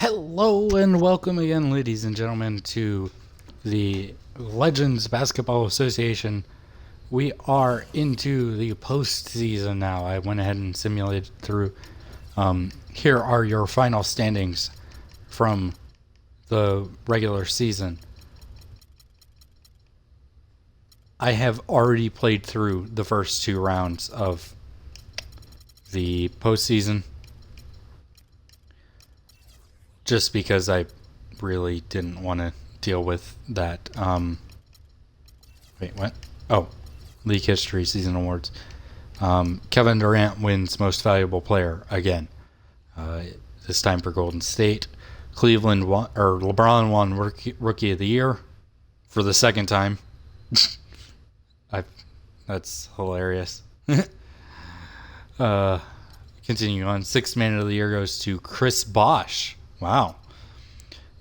Hello and welcome again, ladies and gentlemen, to the Legends Basketball Association. We are into the postseason now. I went ahead and simulated through. Here are your final standings from the regular season. I have already played through the first two rounds of the postseason, just because I really didn't want to deal with that. Wait, what? Oh, League History Season Awards. Kevin Durant wins Most Valuable Player again. This time for Golden State. LeBron won Rookie of the Year for the second time. That's hilarious. Continuing on, Sixth Man of the Year goes to Chris Bosh. Wow.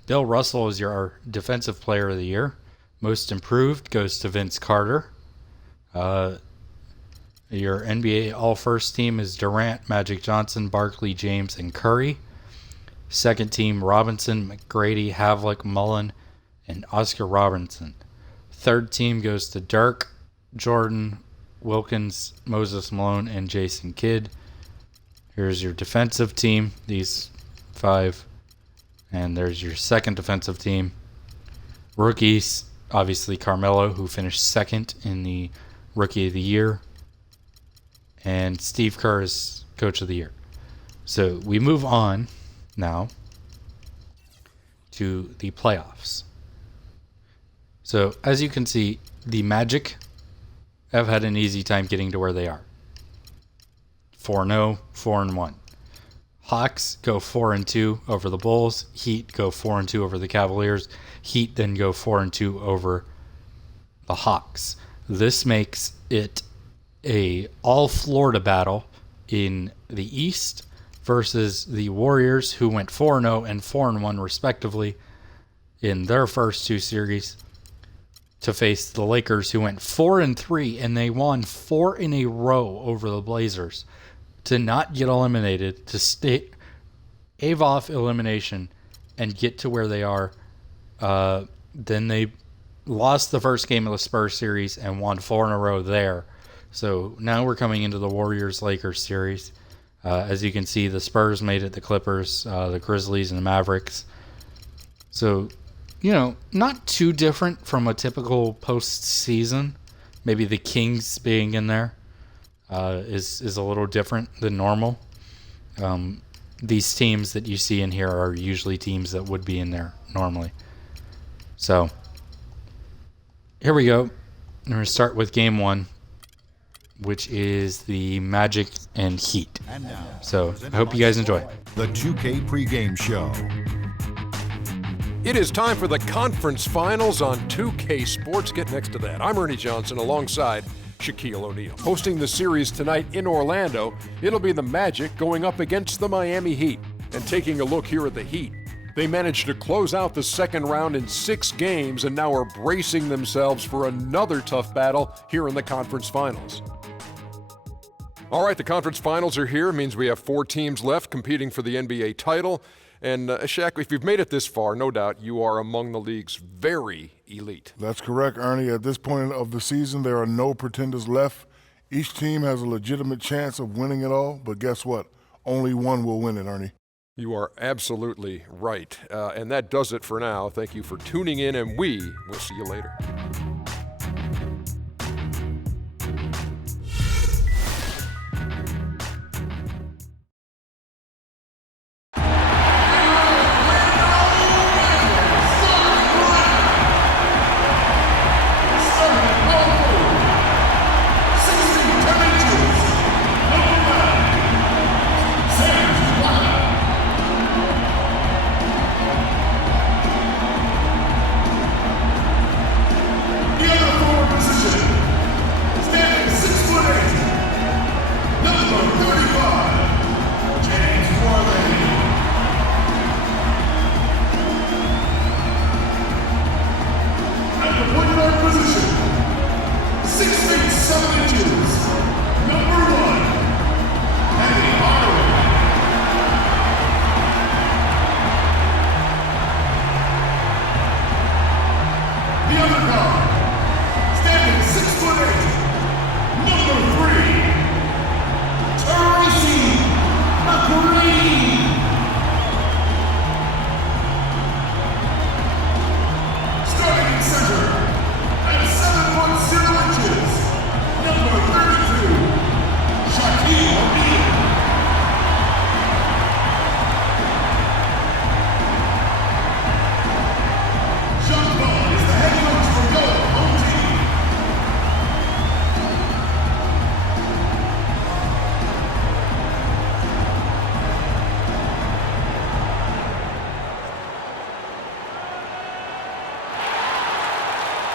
Bill Russell is your Defensive Player of the Year. Most Improved goes to Vince Carter. Your NBA All-First Team is Durant, Magic Johnson, Barkley, James, and Curry. Second Team, Robinson, McGrady, Havlicek, Mullen, and Oscar Robertson. Third Team goes to Dirk, Jordan, Wilkins, Moses Malone, and Jason Kidd. Here's your defensive team, these five. And there's your second defensive team. Rookies, obviously Carmelo, who finished second in the Rookie of the Year. And Steve Kerr is Coach of the Year. So we move on now to the playoffs. So as you can see, the Magic have had an easy time getting to where they are. 4-0, 4-1. Hawks go 4-2 over the Bulls. Heat go 4-2 over the Cavaliers. Heat then go 4-2 over the Hawks. This makes it a all Florida battle in the East versus the Warriors, who went 4-0 and 4-1 respectively in their first two series, to face the Lakers, who went 4-3 and they won 4 in a row over the Blazers to not get eliminated, to stave off elimination and get to where they are. Then they lost the first game of the Spurs series and won 4 in a row there. So now we're coming into the Warriors-Lakers series. As you can see, the Spurs made it, the Clippers, the Grizzlies, and the Mavericks. So, not too different from a typical postseason. Maybe the Kings being in there is a little different than normal. These teams that you see in here are usually teams that would be in there normally. So, here we go. I'm going to start with Game 1, which is the Magic and Heat. So, I hope you guys enjoy. The 2K pregame show. It is time for the conference finals on 2K Sports. Get next to that. I'm Ernie Johnson alongside Shaquille O'Neal. Hosting the series tonight in Orlando, it'll be the Magic going up against the Miami Heat. And taking a look here at the Heat, they managed to close out the second round in 6 games and now are bracing themselves for another tough battle here in the conference finals. All right, the conference finals are here. It means we have 4 teams left competing for the NBA title. And Shaq, if you've made it this far, no doubt you are among the league's very elite. That's correct, Ernie. At this point of the season, there are no pretenders left. Each team has a legitimate chance of winning it all, but guess what? Only one will win it, Ernie. You are absolutely right. And that does it for now. Thank you for tuning in, and we will see you later.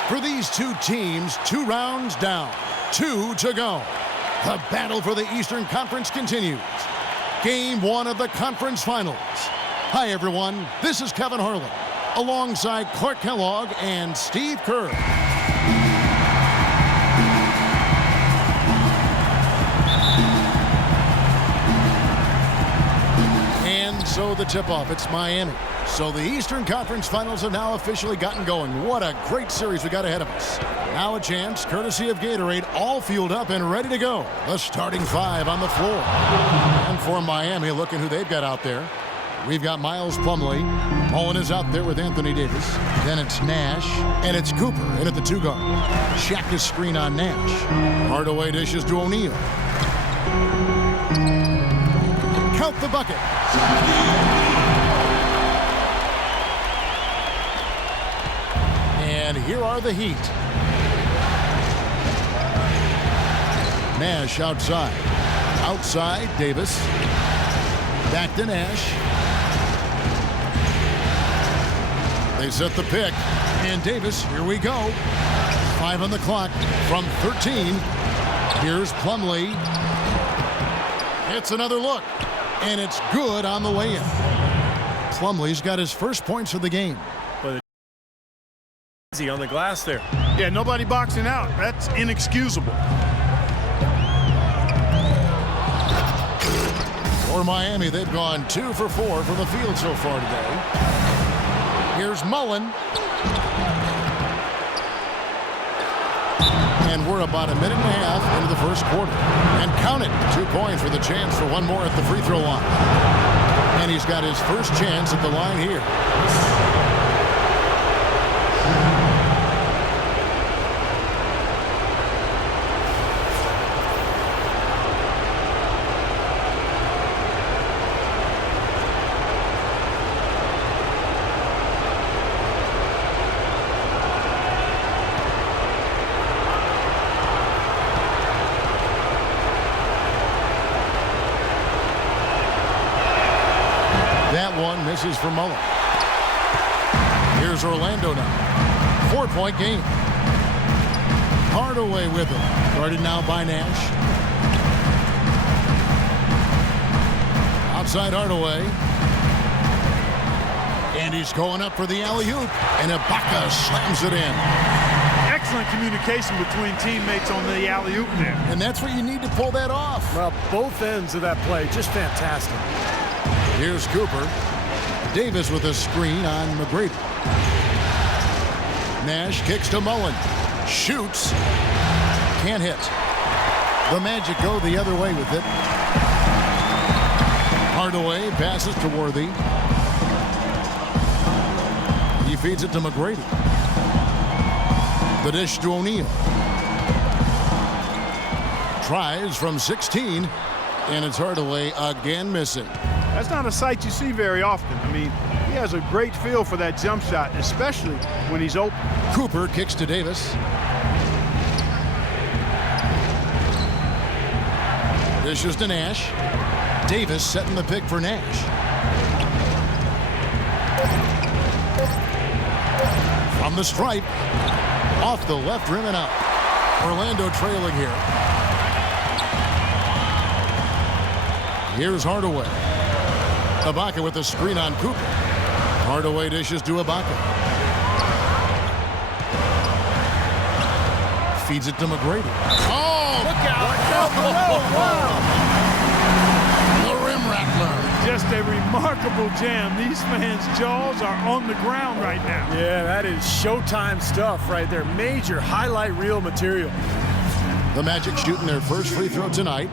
For these two teams, 2 rounds down, 2 to go. The battle for the Eastern Conference continues. Game 1 of the conference finals. Hi, everyone. This is Kevin Harlan, alongside Clark Kellogg and Steve Kerr. And so the tip-off, it's Miami. So the Eastern Conference Finals have now officially gotten going. What a great series we got ahead of us. Now a chance, courtesy of Gatorade, all fueled up and ready to go. The starting 5 on the floor. And for Miami, look at who they've got out there. We've got Miles Plumlee. Mullen is out there with Anthony Davis. Then it's Nash, and it's Cooper in at the 2 guard. Shaq is screen on Nash. Hardaway dishes to O'Neal. Count the bucket. And here are the Heat. Nash outside. Outside, Davis. Back to Nash. They set the pick. And Davis, here we go. 5 on the clock from 13. Here's Plumlee. It's another look. And it's good on the way in. Plumlee's got his first points of the game. Easy on the glass there. Yeah, nobody boxing out. That's inexcusable. For Miami, they've gone 2 for 4 from the field so far today. Here's Mullen. And we're about a minute and a half into the first quarter. And count it, 2 points with a chance for one more at the free throw line. And he's got his first chance at the line here. That one misses for Mullen. Here's Orlando now. 4-point game. Hardaway with him. Guarded now by Nash. Outside Hardaway. And he's going up for the alley-oop. And Ibaka slams it in. Excellent communication between teammates on the alley-oop there. And that's what you need to pull that off. Well, both ends of that play, just fantastic. Here's Cooper. Davis with a screen on McGrady. Nash kicks to Mullen. Shoots. Can't hit. The Magic go the other way with it. Hardaway passes to Worthy. He feeds it to McGrady. The dish to O'Neal. Tries from 16. And it's Hardaway again missing. That's not a sight you see very often. I mean, he has a great feel for that jump shot, especially when he's open. Cooper kicks to Davis. Dishes to Nash. Davis setting the pick for Nash. From the stripe. Off the left rim and out. Orlando trailing here. Here's Hardaway. Ibaka with a screen on Cooper. Hardaway dishes to Ibaka. Feeds it to McGrady. Oh! Look out! Wow. The rim rattler. Just a remarkable jam. These fans' jaws are on the ground right now. Yeah, that is Showtime stuff right there. Major highlight reel material. The Magic shooting their first free throw tonight.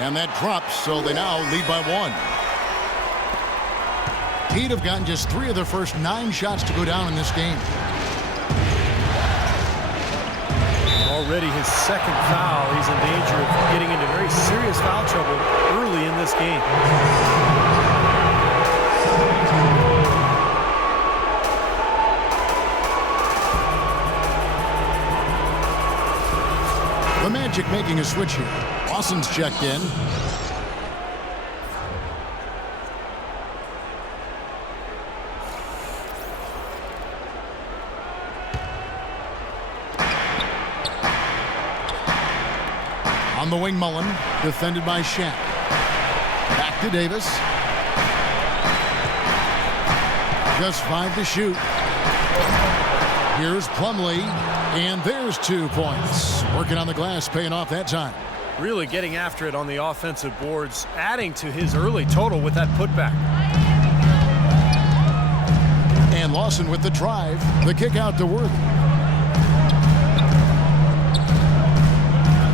And that drops, so they now lead by 1. Heat have gotten just 3 of their first 9 shots to go down in this game. Already his second foul. He's in danger of getting into very serious foul trouble early in this game. The Magic making a switch here. Lawson's checked in. On the wing, Mullen, defended by Shaq. Back to Davis. Just 5 to shoot. Here's Plumlee, and there's 2 points. Working on the glass, paying off that time. Really getting after it on the offensive boards, adding to his early total with that putback. And Lawson with the drive. The kick out to Worthy.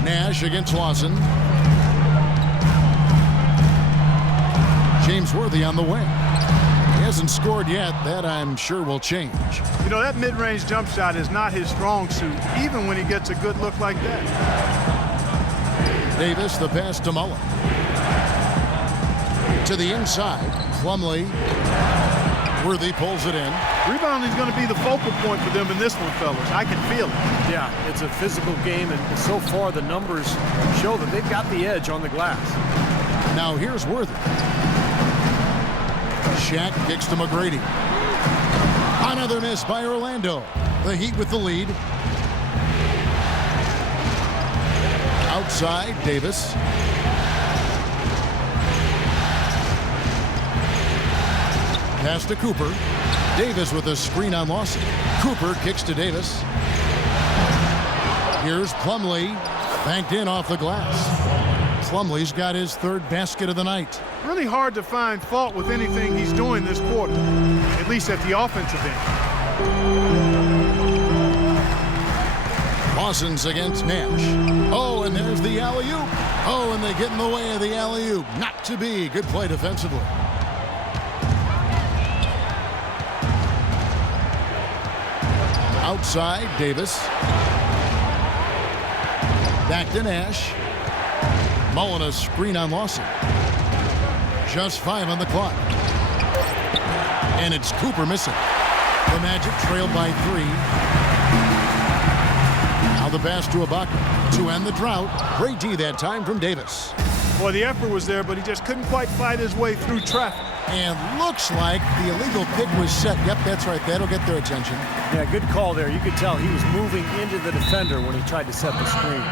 Nash against Lawson. James Worthy on the wing. He hasn't scored yet. That, I'm sure, will change. You know, that mid-range jump shot is not his strong suit, even when he gets a good look like that. Davis, the pass to Mullen. To the inside. Plumlee. Worthy pulls it in. Rebounding is going to be the focal point for them in this one, fellas. I can feel it. Yeah, it's a physical game, and so far the numbers show that they've got the edge on the glass. Now here's Worthy. Shaq kicks to McGrady. Another miss by Orlando. The Heat with the lead. Outside, Davis. Pass to Cooper. Davis with a screen on Lawson. Cooper kicks to Davis. Here's Plumlee. Banked in off the glass. Plumlee's got his 3rd basket of the night. Really hard to find fault with anything he's doing this quarter, at least at the offensive end. Lawson's against Nash. Oh, and there's the alley-oop. Oh, and they get in the way of the alley-oop. Not to be. Good play defensively. Outside, Davis. Back to Nash. Mullen a screen on Lawson. Just 5 on the clock. And it's Cooper missing. The Magic trailed by 3. Now the pass to Ibaka to end the drought. Great D that time from Davis. Boy, the effort was there, but he just couldn't quite fight his way through traffic. And looks like the illegal pick was set. Yep, that's right. That'll get their attention. Yeah, good call there. You could tell he was moving into the defender when he tried to set the screen.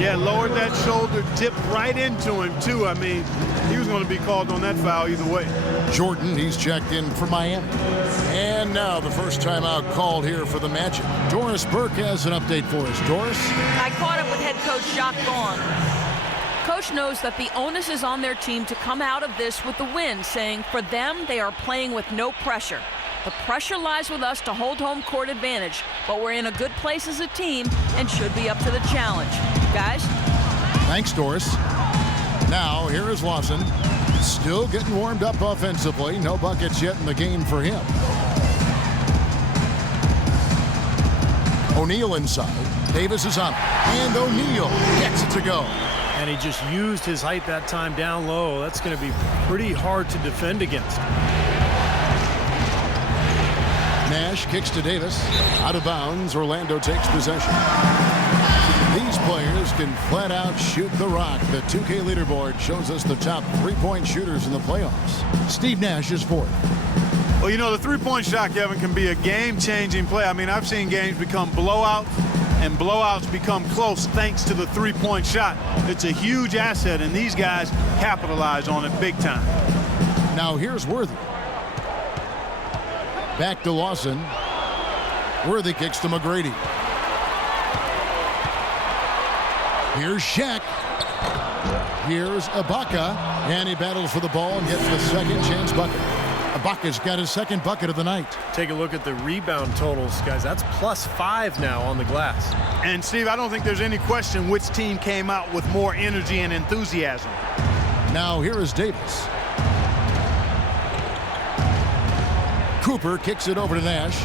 Yeah, lowered that shoulder, dipped right into him, too. I mean, he was going to be called on that foul either way. Jordan, he's checked in for Miami. And now the first timeout called here for the Magic. Doris Burke has an update for us. Doris? I caught up with head coach Jacques Vaughn. Coach knows that the onus is on their team to come out of this with the win, saying for them, they are playing with no pressure. The pressure lies with us to hold home court advantage, but we're in a good place as a team and should be up to the challenge. Guys? Thanks, Doris. Now, here is Lawson. Still getting warmed up offensively. No buckets yet in the game for him. O'Neal inside. Davis is on. And O'Neal gets it to go. And he just used his height that time down low. That's going to be pretty hard to defend against. Nash kicks to Davis. Out of bounds. Orlando takes possession. These players can flat out shoot the rock. The 2K leaderboard shows us the top 3-point shooters in the playoffs. Steve Nash is 4th. Well, you know, the three-point shot, Kevin, can be a game-changing play. I mean, I've seen games become blowouts, and blowouts become close thanks to the three-point shot. It's a huge asset, and these guys capitalize on it big time. Now here's Worthy. Back to Lawson. Worthy kicks to McGrady. Here's Shaq. Here's Ibaka. And he battles for the ball and gets the second chance bucket. Ibaka's got his 2nd bucket of the night. Take a look at the rebound totals, guys. That's +5 now on the glass. And, Steve, I don't think there's any question which team came out with more energy and enthusiasm. Now here is Davis. Cooper kicks it over to Nash.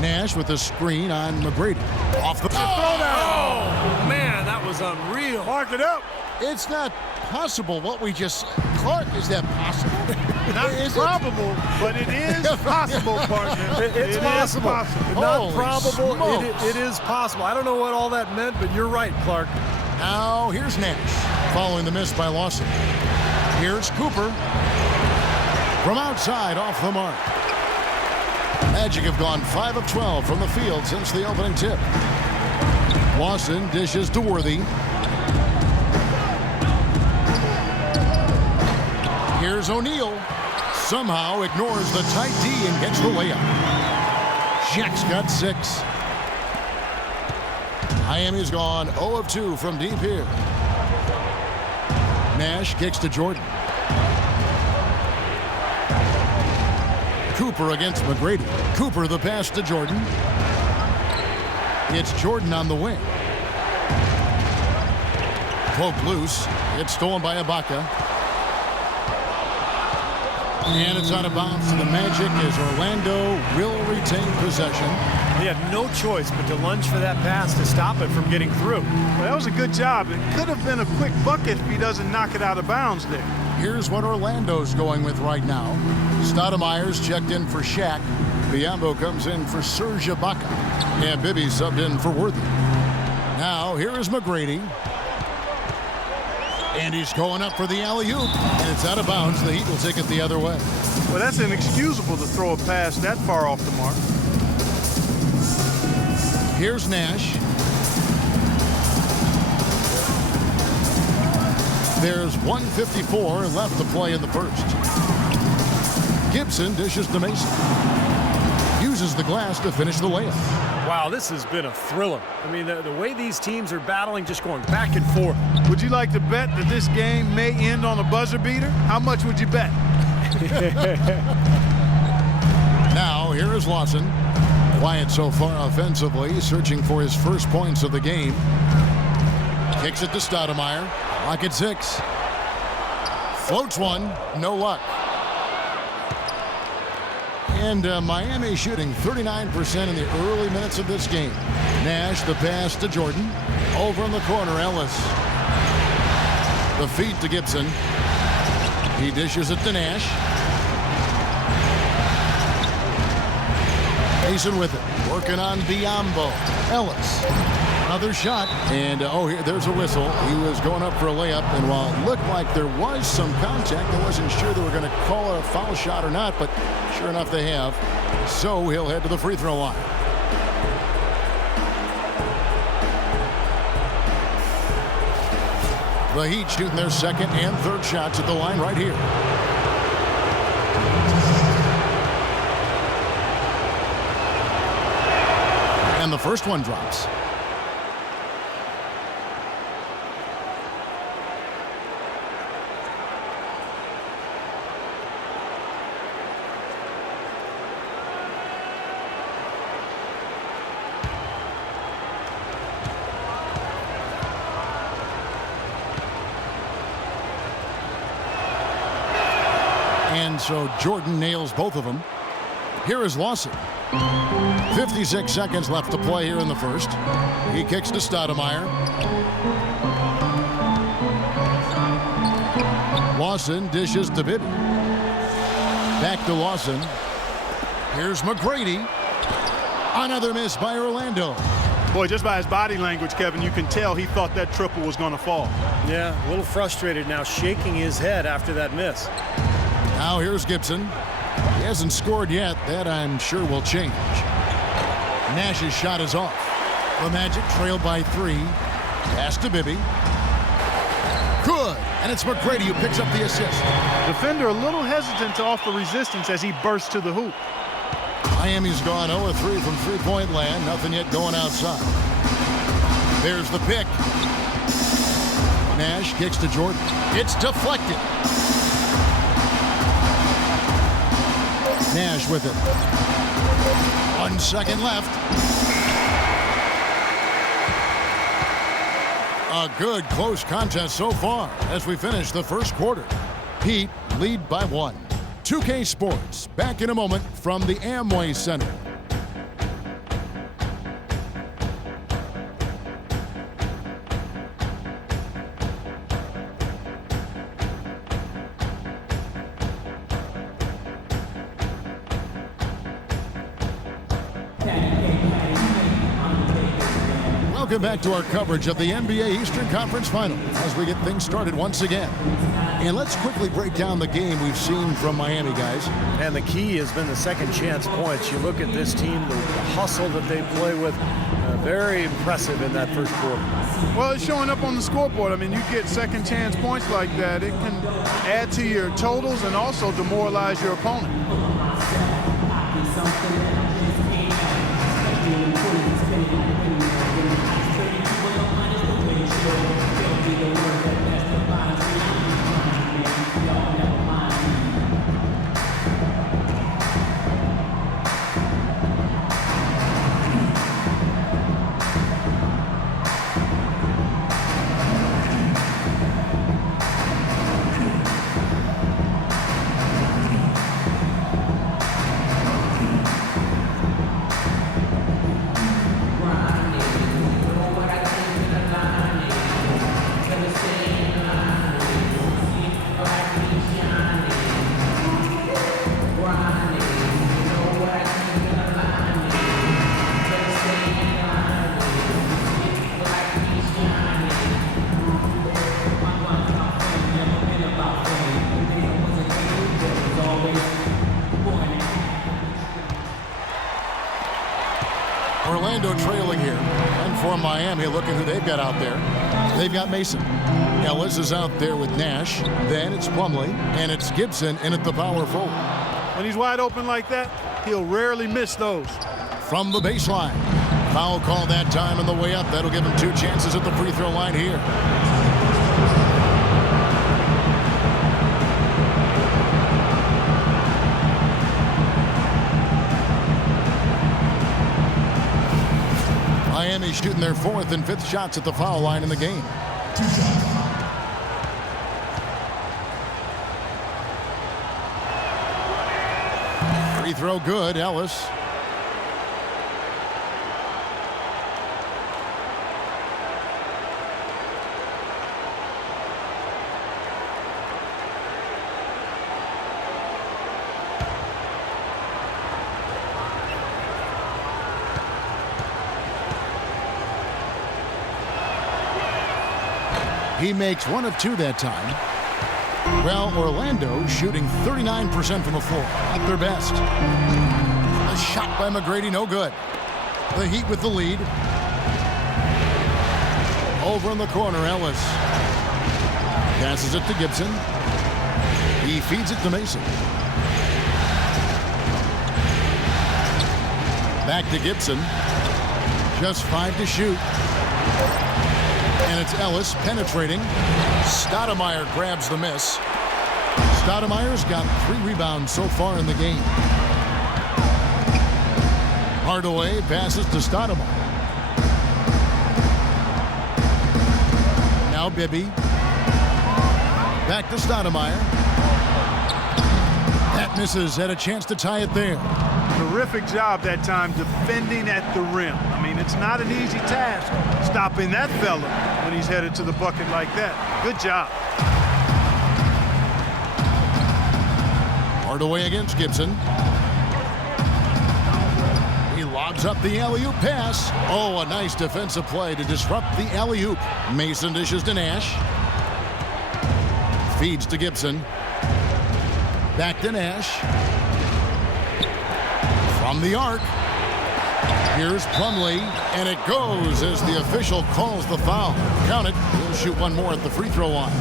Nash with a screen on McGrady. Off the throwdown. Oh, man, that was unreal. Mark it up. It's not possible what we just... Clark, is that possible? Not probable, but it is possible, partner. It's possible. Not Holy probable. smokes. It is possible. I don't know what all that meant, but you're right, Clark. Now here's Nash. Following the miss by Lawson. Here's Cooper. From outside, off the mark. Magic have gone 5 of 12 from the field since the opening tip. Lawson dishes to Worthy. Here's O'Neal. Somehow ignores the tight D and gets the layup. Shaq's got 6. Miami's gone 0 of 2 from deep here. Nash kicks to Jordan. Cooper against McGrady. Cooper the pass to Jordan. It's Jordan on the wing. Poked loose. It's stolen by Ibaka. And it's out of bounds to the Magic as Orlando will retain possession. He had no choice but to lunge for that pass to stop it from getting through. Well, that was a good job. It could have been a quick bucket if he doesn't knock it out of bounds there. Here's what Orlando's going with right now. Stoudemire's checked in for Shaq. Biyombo comes in for Serge Ibaka. And Bibby subbed in for Worthy. Now here is McGrady. And he's going up for the alley-oop. And it's out of bounds. The Heat will take it the other way. Well, that's inexcusable to throw a pass that far off the mark. Here's Nash. There's 1:54 left to play in the first. Gibson dishes to Mason. Uses the glass to finish the layup. Wow, this has been a thriller. I mean, the way these teams are battling, just going back and forth. Would you like to bet that this game may end on a buzzer beater? How much would you bet? Now, here is Lawson. Quiet so far offensively, searching for his first points of the game. Kicks it to Stoudemire. Lock at 6. Floats one. No luck. And Miami shooting 39% in the early minutes of this game. Nash the pass to Jordan. Over in the corner, Ellis. The feed to Gibson. He dishes it to Nash. Mason with it. Working on Biyombo. Ellis. Another shot. And, here, there's a whistle. He was going up for a layup. And while it looked like there was some contact, I wasn't sure they were going to call it a foul shot or not. But sure enough, they have. So he'll head to the free throw line. The Heat shooting their second and third shots at the line right here. And the first one drops. And so Jordan nails both of them. Here is Lawson. 56 seconds left to play here in the first. He kicks to Stoudemire. Lawson dishes to Bibby. Back to Lawson. Here's McGrady. Another miss by Orlando. Boy, just by his body language, Kevin, you can tell he thought that triple was going to fall. Yeah, a little frustrated now, shaking his head after that miss. Now here's Gibson. He hasn't scored yet. That I'm sure will change. Nash's shot is off. The Magic trail by 3. Pass to Bibby. Good. And it's McGrady who picks up the assist. Defender a little hesitant to offer resistance as he bursts to the hoop. Miami's gone 0 of 3 from three-point land. Nothing yet going outside. There's the pick. Nash kicks to Jordan. It's deflected. Nash with it. 1 second left. A good close contest so far as we finish the first quarter. Heat lead by 1. 2K Sports back in a moment from the Amway Center. Welcome back to our coverage of the NBA Eastern Conference Finals as we get things started once again. And let's quickly break down the game we've seen from Miami, guys. And the key has been the second chance points. You look at this team, the hustle that they play with, Very impressive in that first quarter. Well, it's showing up on the scoreboard. I mean, you get second chance points like that. It can add to your totals and also demoralize your opponent. Orlando trailing here. And for Miami, looking who they've got out there. They've got Mason. Ellis is out there with Nash. Then it's Plumlee. And it's Gibson in at the power forward. When he's wide open like that, he'll rarely miss those. From the baseline. Foul call that time on the way up. That'll give him 2 chances at the free throw line here. Miami shooting their 4th and 5th shots at the foul line in the game. Free throw good, Ellis. He makes 1 of 2 that time. Well, Orlando shooting 39% from the floor, at their best. A shot by McGrady, no good. The Heat with the lead. Over in the corner, Ellis. Passes it to Gibson. He feeds it to Mason. Back to Gibson. Just 5 to shoot. And it's Ellis penetrating. Stoudemire grabs the miss. Stoudemire's got 3 rebounds so far in the game. Hardaway passes to Stoudemire. Now Bibby. Back to Stoudemire. That misses. Had a chance to tie it there. Terrific job that time defending at the rim. I mean, it's not an easy task stopping that fella when he's headed to the bucket like that. Good job. Hardaway against Gibson. He lobs up the alley-oop pass. Oh, a nice defensive play to disrupt the alley-oop. Mason dishes to Nash. Feeds to Gibson. Back to Nash. From the arc. Here's Plumlee, and it goes as the official calls the foul. Count it. He'll shoot 1 more at the free throw line.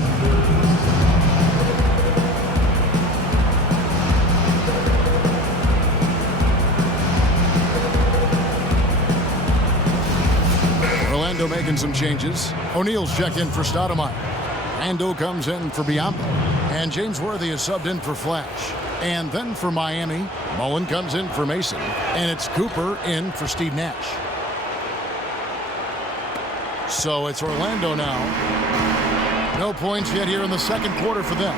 Orlando making some changes. O'Neal's checked in for Stoudemire. Rando comes in for Biombo. And James Worthy is subbed in for Flash. And then for Miami, Mullen comes in for Mason. And it's Cooper in for Steve Nash. So it's Orlando now. No points yet here in the second quarter for them.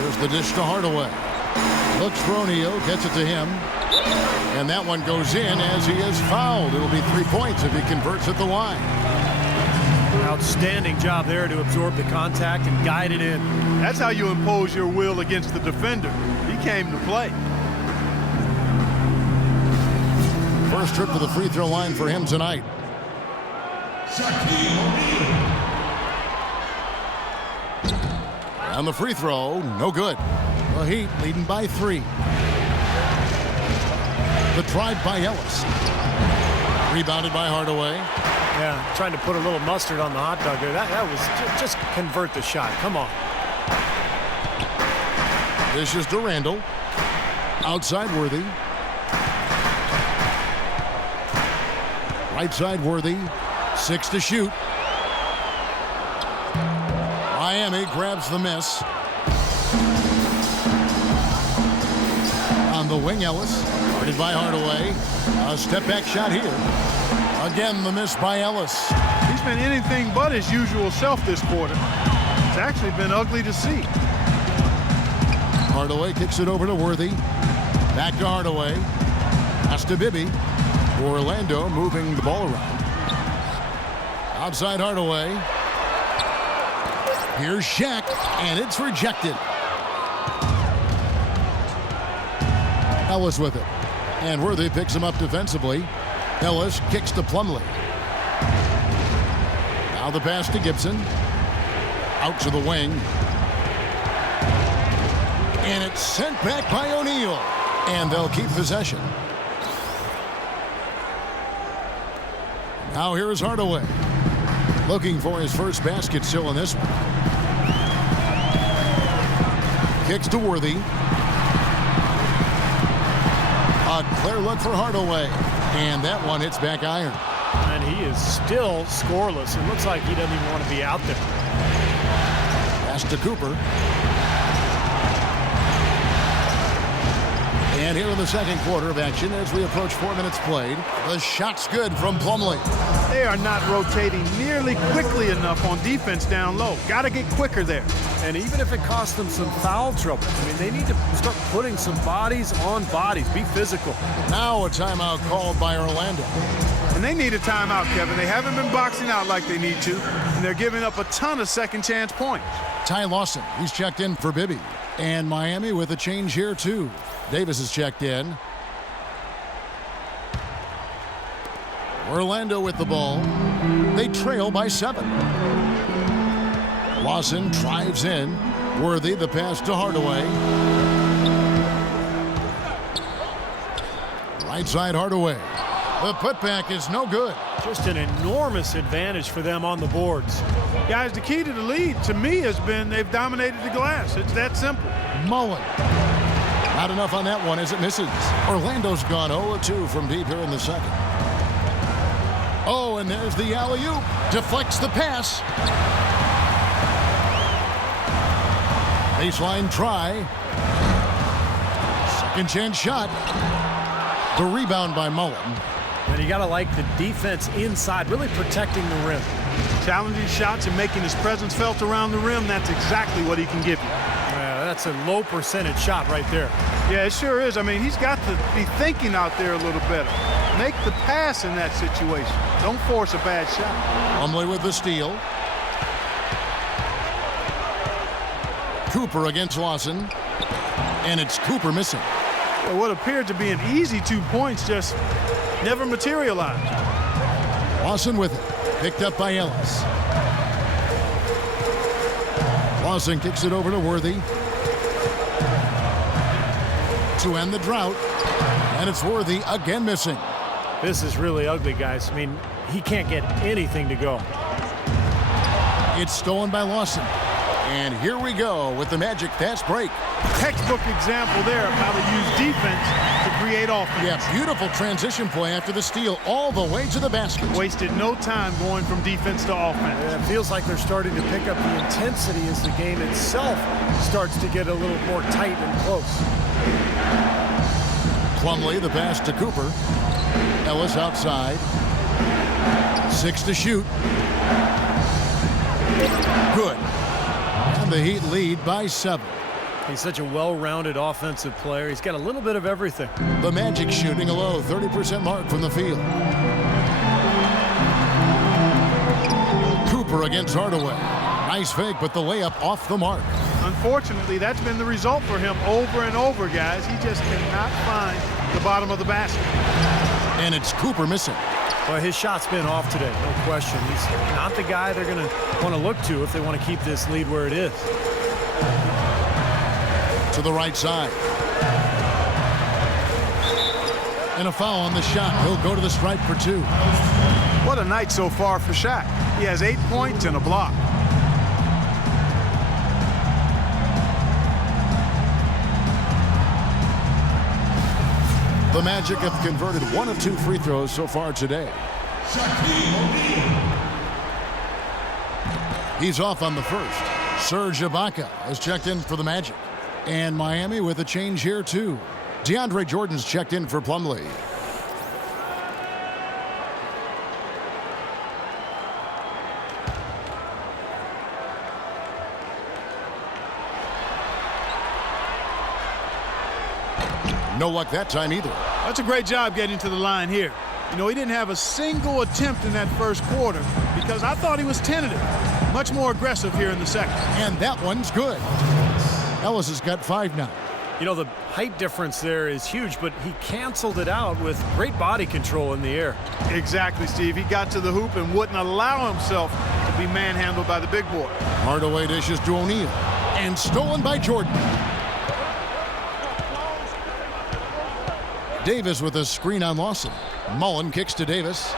Here's the dish to Hardaway. Looks for O'Neal, gets it to him. And that one goes in as he is fouled. It'll be 3 points if he converts at the line. Outstanding job there to absorb the contact and guide it in. That's how you impose your will against the defender. He came to play. First trip to the free throw line for him tonight. On the free throw, no good. The Heat leading by 3. The drive by Ellis. Rebounded by Hardaway. Yeah, trying to put a little mustard on the hot dog there. That was just convert the shot. Come on. This is to Randall. Outside Worthy. Right side Worthy. 6 to shoot. Miami grabs the miss. On the wing, Ellis. Guarded by Hardaway. A step back shot here. Again, the miss by Ellis. He's been anything but his usual self this quarter. It's actually been ugly to see. Hardaway kicks it over to Worthy. Back to Hardaway. Pass to Bibby. Orlando moving the ball around. Outside Hardaway. Here's Shaq, and it's rejected. Ellis with it. And Worthy picks him up defensively. Ellis kicks to Plumlee. Now the pass to Gibson. Out to the wing. And it's sent back by O'Neal. And they'll keep possession. Now here is Hardaway. Looking for his first basket still in this one. Kicks to Worthy. A clear look for Hardaway. And that one hits back iron. And he is still scoreless. It looks like he doesn't even want to be out there. Pass to Cooper. And here in the second quarter of action as we approach 4 minutes played. The shot's good from Plumlee. They are not rotating nearly quickly enough on defense down low. Got to get quicker there. And even if it costs them some foul trouble, I mean, they need to start putting some bodies on bodies. Be physical. Now a timeout called by Orlando. And they need a timeout, Kevin. They haven't been boxing out like they need to, and they're giving up a ton of second chance points. Ty Lawson, he's checked in for Bibby. And Miami with a change here, too. Davis is checked in. Orlando with the ball. They trail by 7. Lawson drives in. Worthy, the pass to Hardaway. Right side Hardaway. The putback is no good. Just an enormous advantage for them on the boards. Guys, the key to the lead, to me, has been they've dominated the glass. It's that simple. Mullen. Not enough on that one as it misses. Orlando's gone 0-2 from deep here in the second. Oh, and there's the alley-oop. Deflects the pass. Baseline try. Second chance shot. The rebound by Mullen. And you got to like the defense inside, really protecting the rim. Challenging shots and making his presence felt around the rim, that's exactly what he can give you. That's a low percentage shot right there. Yeah, it sure is. I mean, he's got to be thinking out there a little better. Make the pass in that situation. Don't force a bad shot. Plumlee with the steal. Cooper against Lawson. And it's Cooper missing. Well, what appeared to be an easy 2 points just never materialized. Lawson with it. Picked up by Ellis. Lawson kicks it over to Worthy. To end the drought. And it's Worthy again missing. This is really ugly, guys. I mean, he can't get anything to go. It's stolen by Lawson. And here we go with the Magic fast break. Textbook example there of how to use defense to create offense. Yeah, beautiful transition play after the steal all the way to the basket. Wasted no time going from defense to offense. Yeah, it feels like they're starting to pick up the intensity as the game itself starts to get a little more tight and close. Plumlee, the pass to Cooper. Ellis outside. 6 to shoot. Good. And the Heat lead by 7. He's such a well-rounded offensive player. He's got a little bit of everything. The Magic shooting a low 30% mark from the field. Cooper against Hardaway. Nice fake, but the layup off the mark. Unfortunately, that's been the result for him over and over, guys. He just cannot find the bottom of the basket. And it's Cooper missing. Well, his shot's been off today, no question. He's not the guy they're going to want to look to if they want to keep this lead where it is. To the right side. And a foul on the shot. He'll go to the stripe for 2. What a night so far for Shaq. He has 8 points and a block. The Magic have converted 1 of 2 free throws so far today. He's off on the first. Serge Ibaka has checked in for the Magic. And Miami with a change here too. DeAndre Jordan's checked in for Plumlee. No luck that time either. That's a great job getting to the line here. You know, he didn't have a single attempt in that first quarter because I thought he was tentative. Much more aggressive here in the second. And that one's good. Ellis has got 5 now. You know, the height difference there is huge, but he canceled it out with great body control in the air. Exactly, Steve. He got to the hoop and wouldn't allow himself to be manhandled by the big boy. Hardaway dishes to O'Neal. And stolen by Jordan. Davis with a screen on Lawson. Mullen kicks to Davis.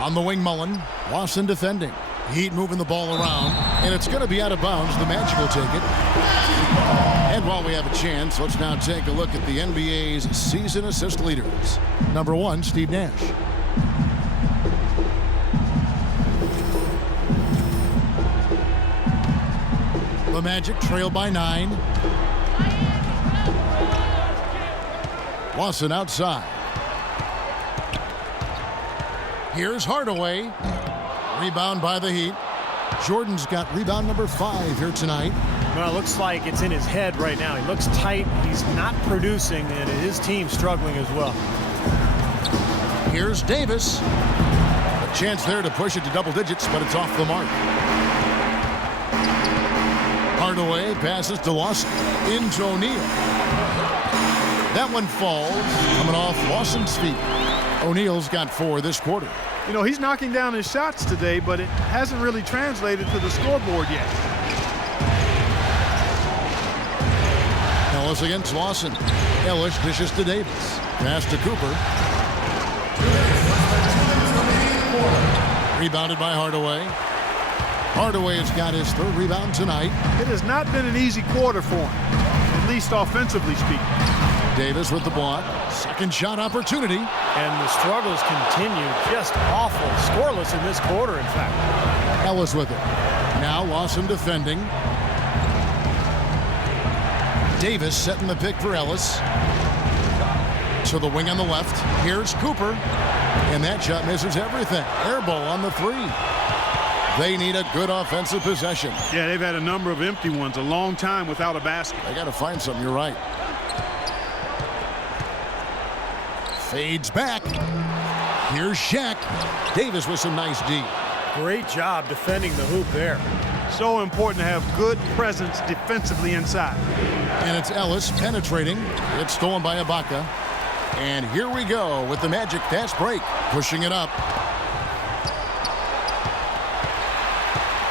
On the wing, Mullen. Lawson defending. Heat moving the ball around. And it's going to be out of bounds. The Magic will take it. And while we have a chance, let's now take a look at the NBA's season assist leaders. Number 1, Steve Nash. The Magic trail by 9. Lawson outside. Here's Hardaway. Rebound by the Heat. Jordan's got rebound number 5 here tonight. Well, it looks like it's in his head right now. He looks tight. He's not producing, and his team's struggling as well. Here's Davis. A chance there to push it to double digits, but it's off the mark. Hardaway passes to Lawson. Into O'Neal. That one falls, coming off Lawson's feet. O'Neal's got 4 this quarter. You know, he's knocking down his shots today, but it hasn't really translated to the scoreboard yet. Ellis against Lawson. Ellis dishes to Davis. Pass to Cooper. Rebounded by Hardaway. Hardaway has got his 3rd rebound tonight. It has not been an easy quarter for him, at least offensively speaking. Davis with the block. Second shot opportunity. And the struggles continue. Just awful. Scoreless in this quarter, in fact. Ellis with it. Now Lawson defending. Davis setting the pick for Ellis. To the wing on the left. Here's Cooper. And that shot misses everything. Air ball on the 3. They need a good offensive possession. Yeah, they've had a number of empty ones, a long time without a basket. They got to find something, you're right. Fades back. Here's Shaq. Davis with some nice D. Great job defending the hoop there. So important to have good presence defensively inside. And it's Ellis penetrating. It's stolen by Ibaka. And here we go with the Magic fast break. Pushing it up.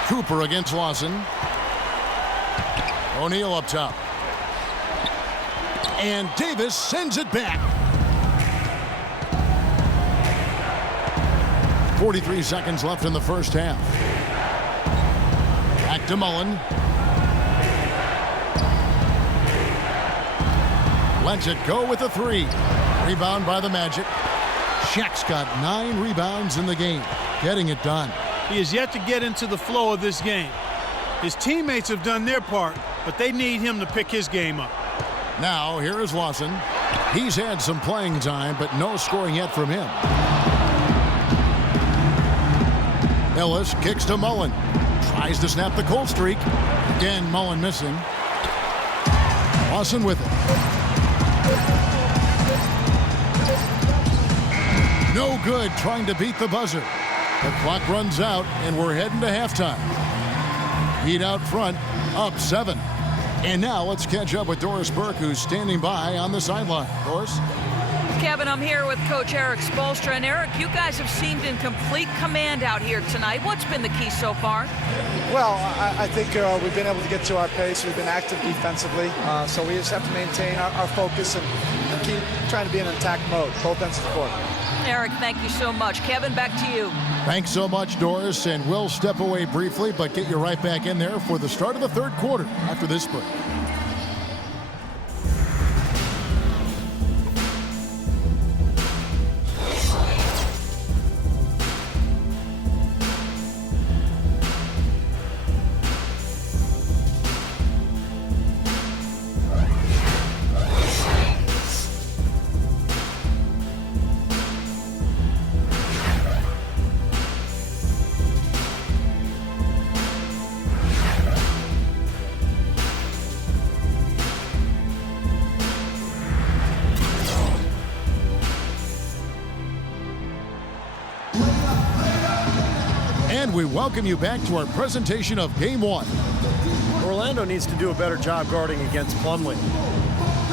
Cooper against Lawson. O'Neal up top. And Davis sends it back. 43 seconds left in the first half. Back to Mullen. Lets it go with a 3. Rebound by the Magic. Shaq's got 9 rebounds in the game. Getting it done. He is yet to get into the flow of this game. His teammates have done their part, but they need him to pick his game up. Now, here is Lawson. He's had some playing time, but no scoring yet from him. Ellis kicks to Mullen. Tries to snap the cold streak. Again, Mullen missing. Lawson with it. No good trying to beat the buzzer. The clock runs out, and we're heading to halftime. Heat out front, up 7. And now let's catch up with Doris Burke, who's standing by on the sideline. Doris? Kevin, I'm here with Coach Eric Spoelstra. And Eric, you guys have seemed in complete command out here tonight. What's been the key so far? Well, I think we've been able to get to our pace. We've been active defensively, so we just have to maintain our focus and keep trying to be in an attack mode, both ends of the court. Eric, thank you so much. Kevin, back to you. Thanks so much, Doris, and we'll step away briefly, but get you right back in there for the start of the third quarter after this break. And we welcome you back to our presentation of Game 1. Orlando needs to do a better job guarding against Plumlee.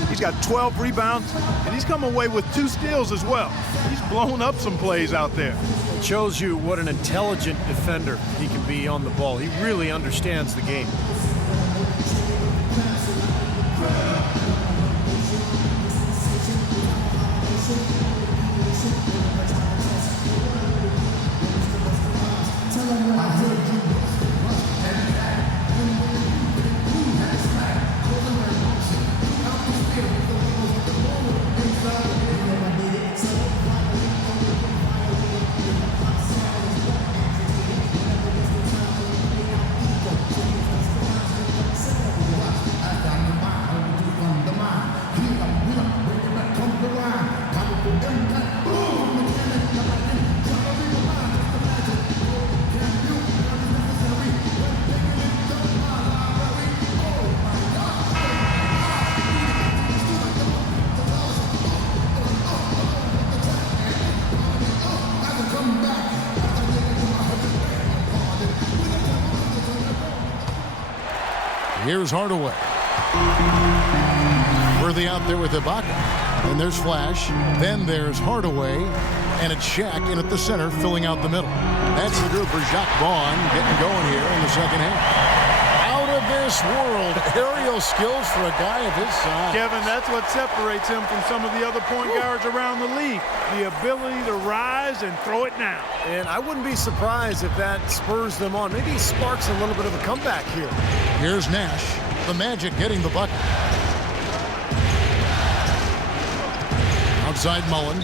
He's got 12 rebounds, and he's come away with 2 steals as well. He's blown up some plays out there. It shows you what an intelligent defender he can be on the ball. He really understands the game. Here's Hardaway. Worthy out there with Ibaka. And there's Flash. Then there's Hardaway. And it's Shaq in at the center, filling out the middle. That's the group for Jacques Vaughn getting going here in the second half. Out of this world, aerial skills for a guy of his size. Kevin, that's what separates him from some of the other point guards around the league. The ability to rise and throw it down. And I wouldn't be surprised if that spurs them on. Maybe he sparks a little bit of a comeback here. Here's Nash. The Magic getting the bucket. Outside Mullen.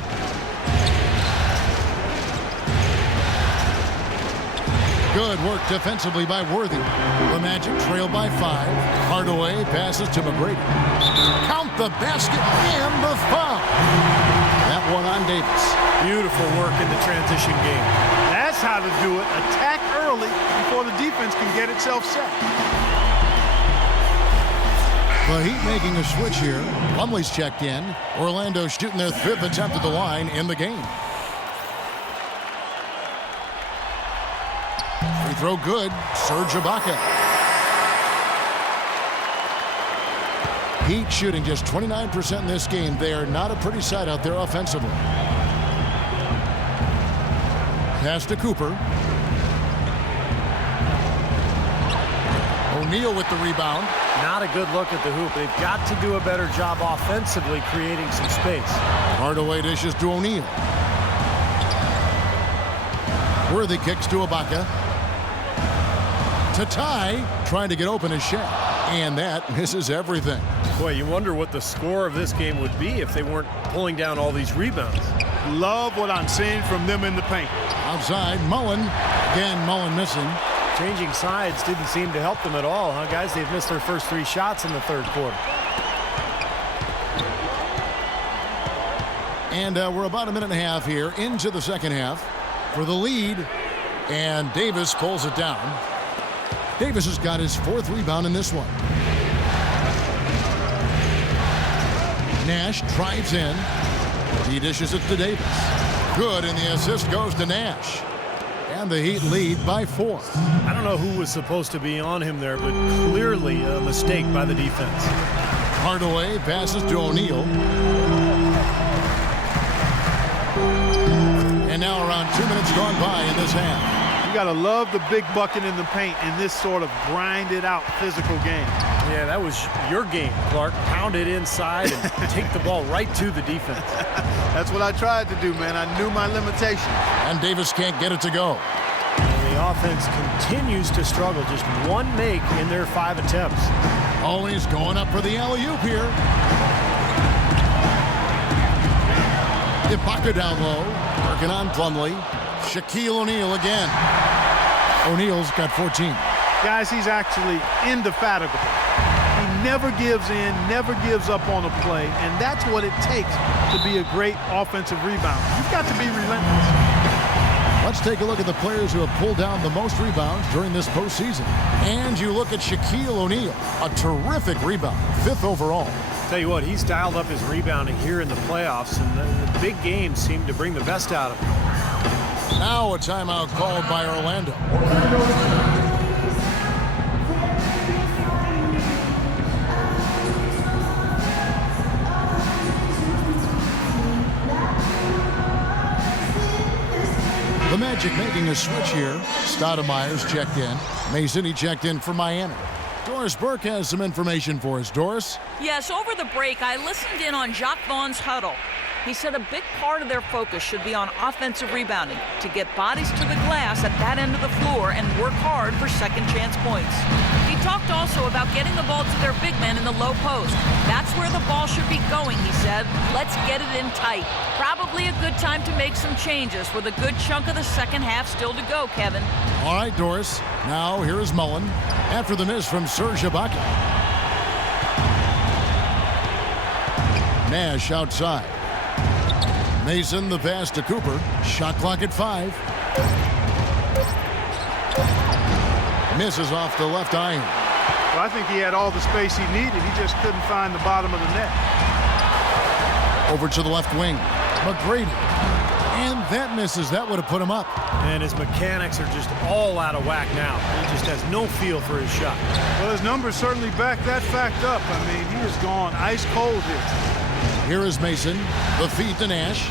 Good work defensively by Worthy. The Magic trail by 5. Hardaway passes to McGrady. Count the basket and the foul. That one on Davis. Beautiful work in the transition game. That's how to do it. Attack early before the defense can get itself set. The Heat making a switch here. Plumlee's checked in. Orlando shooting their 5th attempt at the line in the game. Free throw good. Serge Ibaka. Heat shooting just 29% in this game. They are not a pretty sight out there offensively. Pass to Cooper. O'Neal with the rebound. Not a good look at the hoop. They've got to do a better job offensively creating some space. Hardaway dishes to O'Neal. Worthy kicks to Ibaka. To tie, trying to get open is Shaq. And that misses everything. Boy, you wonder what the score of this game would be if they weren't pulling down all these rebounds. Love what I'm seeing from them in the paint. Outside, Mullen. Again, Mullen missing. Changing sides didn't seem to help them at all, huh, guys? They've missed their first 3 shots in the third quarter. And we're about a minute and a half here into the second half for the lead. And Davis pulls it down. Davis has got his 4th rebound in this one. Nash drives in. He dishes it to Davis. Good, and the assist goes to Nash. And the Heat lead by 4. I don't know who was supposed to be on him there, but clearly a mistake by the defense. Hardaway passes to O'Neal. now around 2 minutes gone by in this half. You got to love the big bucket in the paint in this sort of grinded-out physical game. Yeah, that was your game, Clark. Pound it inside and take the ball right to the defense. That's what I tried to do, man. I knew my limitations. And Davis can't get it to go. And the offense continues to struggle. Just one make in their 5 attempts. Always going up for the alley-oop here. Ibaka down low. Working on Plumlee. Shaquille O'Neal again. O'Neal's got 14. Guys, he's actually indefatigable. He never gives in, never gives up on a play, and that's what it takes to be a great offensive rebounder. You've got to be relentless. Let's take a look at the players who have pulled down the most rebounds during this postseason. And you look at Shaquille O'Neal, a terrific rebounder, 5th overall. Tell you what, he's dialed up his rebounding here in the playoffs, and the big games seem to bring the best out of him. Now a timeout called by Orlando. The Magic making a switch here. Stoudemire's checked in. Mason, he checked in for Miami. Doris Burke has some information for us. Doris? Yes, over the break, I listened in on Jacques Vaughn's huddle. He said a big part of their focus should be on offensive rebounding, to get bodies to the glass at that end of the floor and work hard for second chance points. He talked also about getting the ball to their big men in the low post. That's where the ball should be going, he said. Let's get it in tight. Probably a good time to make some changes with a good chunk of the second half still to go, Kevin. All right, Doris. Now here is Mullen after the miss from Serge Ibaka. Nash outside. Mason the pass to Cooper. Shot clock at 5. Misses off the left iron. Well, I think he had all the space he needed. He just couldn't find the bottom of the net. Over to the left wing. McGrady. And that misses. That would have put him up. And his mechanics are just all out of whack now. He just has no feel for his shot. Well, his numbers certainly back that fact up. I mean, he has gone ice cold here. Here is Mason. The feed to Nash.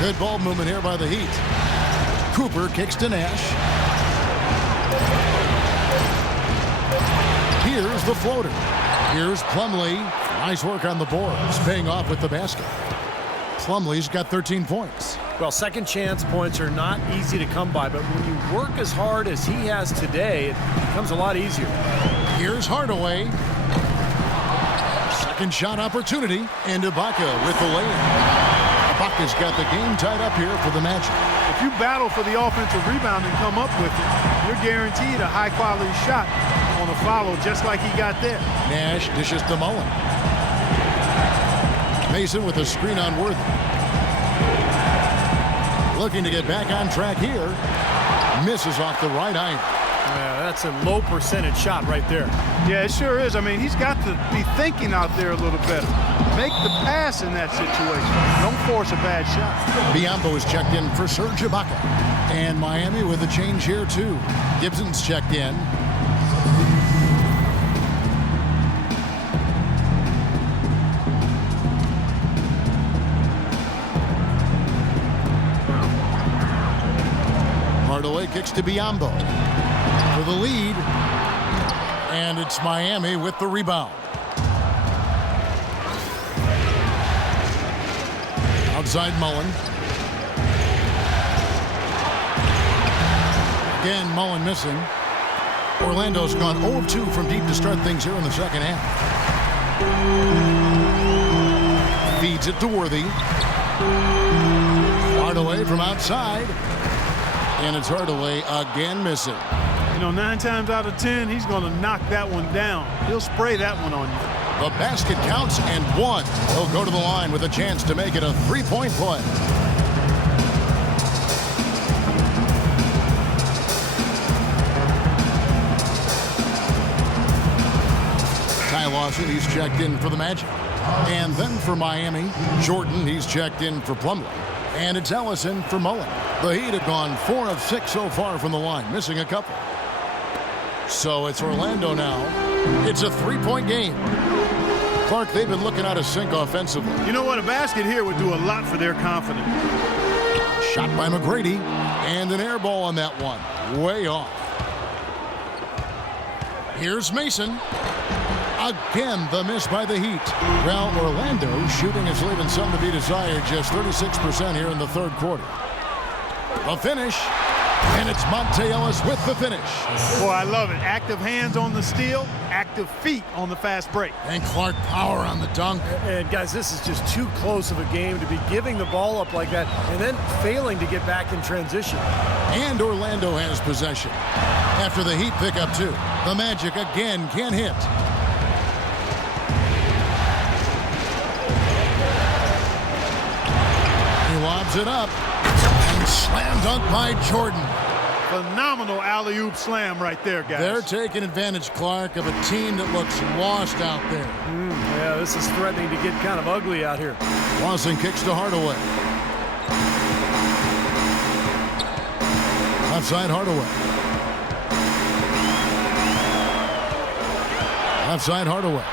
Good ball movement here by the Heat. Cooper kicks to Nash. Here's the floater. Here's Plumlee. Nice work on the boards. Paying off with the basket. Plumlee's got 13 points. Well, second chance points are not easy to come by, but when you work as hard as he has today, it becomes a lot easier. Here's Hardaway. Second shot opportunity, and Ibaka with the lay-in. Ibaka's got the game tied up here for the Magic. If you battle for the offensive rebound and come up with it, you're guaranteed a high-quality shot on a follow, just like he got there. Nash dishes to Mullen. Mason with a screen on Worthy. Looking to get back on track here. Misses off the right iron. Yeah, that's a low percentage shot right there. Yeah, it sure is. I mean, he's got to be thinking out there a little better. Make the pass in that situation. Don't force a bad shot. Biyombo is checked in for Serge Ibaka. And Miami with a change here, too. Gibson's checked in. Hardaway kicks to Biyombo for the lead, and it's Miami with the rebound. Outside Mullen. Again, Mullen missing. Orlando's gone 0 of 2 from deep to start things here in the second half. Feeds it to Worthy. Hardaway from outside. And it's Hardaway again missing. You know, 9 times out of 10, he's going to knock that one down. He'll spray that one on you. The basket counts and 1. He'll go to the line with a chance to make it a 3-point play. Ty Lawson, he's checked in for the Magic. And then for Miami, Jordan, he's checked in for Plumlee. And it's Ellison for Mullen. The Heat have gone 4 of 6 so far from the line, missing a couple. So it's Orlando now. It's a 3-point game. Clark, they've been looking out of sync offensively. You know what? A basket here would do a lot for their confidence. Shot by McGrady, and an air ball on that one. Way off. Here's Mason. Again, the miss by the Heat. Well, Orlando shooting is leaving some to be desired. Just 36% here in the third quarter. The finish. And it's Monte Ellis with the finish. Boy, I love it. Active hands on the steal, active feet on the fast break. And Clark power on the dunk. And guys, this is just too close of a game to be giving the ball up like that and then failing to get back in transition. And Orlando has possession. After the Heat pick up two, the Magic again can hit. He lobs it up. And slam dunk by Jordan. Phenomenal alley-oop slam right there, guys. They're taking advantage, Clark, of a team that looks lost out there. Yeah, this is threatening to get kind of ugly out here. Lawson kicks to Hardaway. Outside Hardaway. Outside Hardaway.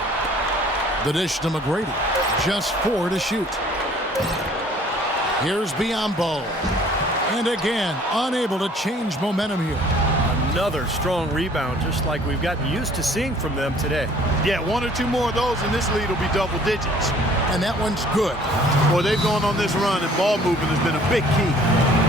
The dish to McGrady. Just 4 to shoot. Here's Biyombo. And again, unable to change momentum here. Another strong rebound, just like we've gotten used to seeing from them today. Yeah, 1 or 2 more of those, and this lead will be double digits. And that one's good. Boy, they've gone on this run, and ball movement has been a big key.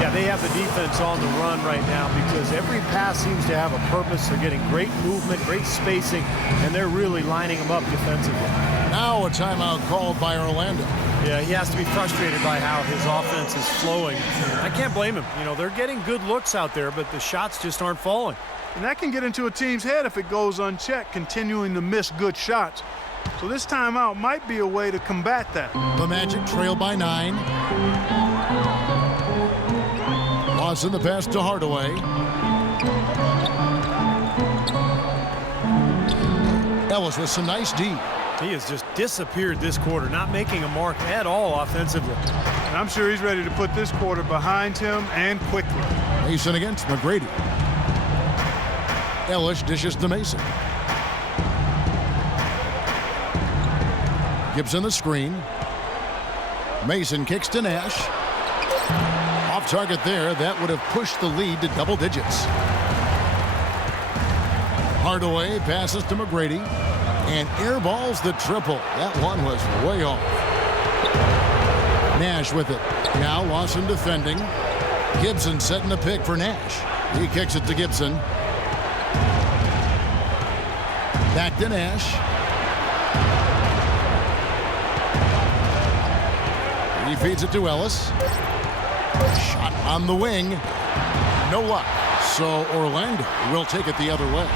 Yeah, they have the defense on the run right now because every pass seems to have a purpose. They're getting great movement, great spacing, and they're really lining them up defensively. Now a timeout called by Orlando. Yeah, he has to be frustrated by how his offense is flowing. I can't blame him. You know, they're getting good looks out there, but the shots just aren't falling. And that can get into a team's head if it goes unchecked, continuing to miss good shots. So this timeout might be a way to combat that. The Magic trail by 9. Lawson the pass to Hardaway. Ellis with some nice D. He has just disappeared this quarter, not making a mark at all offensively. And I'm sure he's ready to put this quarter behind him and quickly. Mason against McGrady. Ellis dishes to Mason. Gibson the screen. Mason kicks to Nash. Off target there. That would have pushed the lead to double digits. Hardaway passes to McGrady. And airballs the triple. That one was way off. Nash with it. Now Lawson defending. Gibson setting the pick for Nash. He kicks it to Gibson. Back to Nash. He feeds it to Ellis. Shot on the wing. No luck. So Orlando will take it the other way.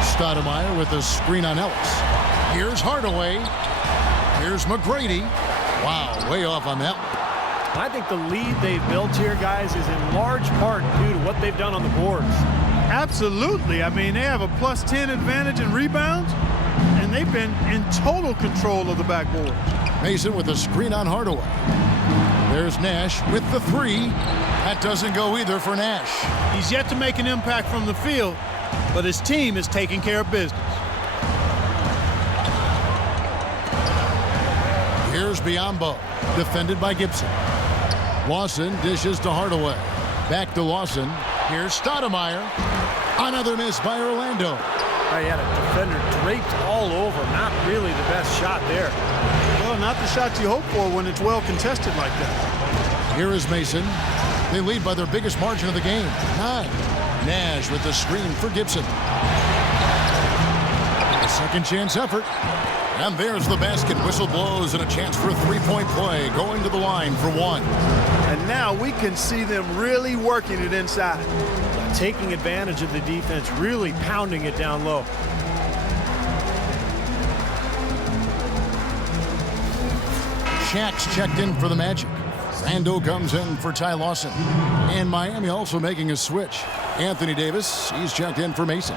Stoudemire with a screen on Ellis. Here's Hardaway. Here's McGrady. Wow, way off on that one. I think the lead they've built here, guys, is in large part due to what they've done on the boards. Absolutely. I mean, they have a +10 advantage in rebounds, and they've been in total control of the backboard. Mason with a screen on Hardaway. There's Nash with the 3. That doesn't go either for Nash. He's yet to make an impact from the field, but his team is taking care of business. Here's Biyombo, defended by Gibson. Lawson dishes to Hardaway. Back to Lawson. Here's Stoudemire. Another miss by Orlando. He had a defender draped all over. Not really the best shot there. Well, not the shots you hope for when it's well contested like that. Here is Mason. They lead by their biggest margin of the game, 9. Nash with the screen for Gibson. A second chance effort. And there's the basket. Whistle blows and a chance for a 3-point play. Going to the line for 1. And now we can see them really working it inside. Taking advantage of the defense, really pounding it down low. Shaq's checked in for the Magic. Rando comes in for Ty Lawson. And Miami also making a switch. Anthony Davis, he's checked in for Mason.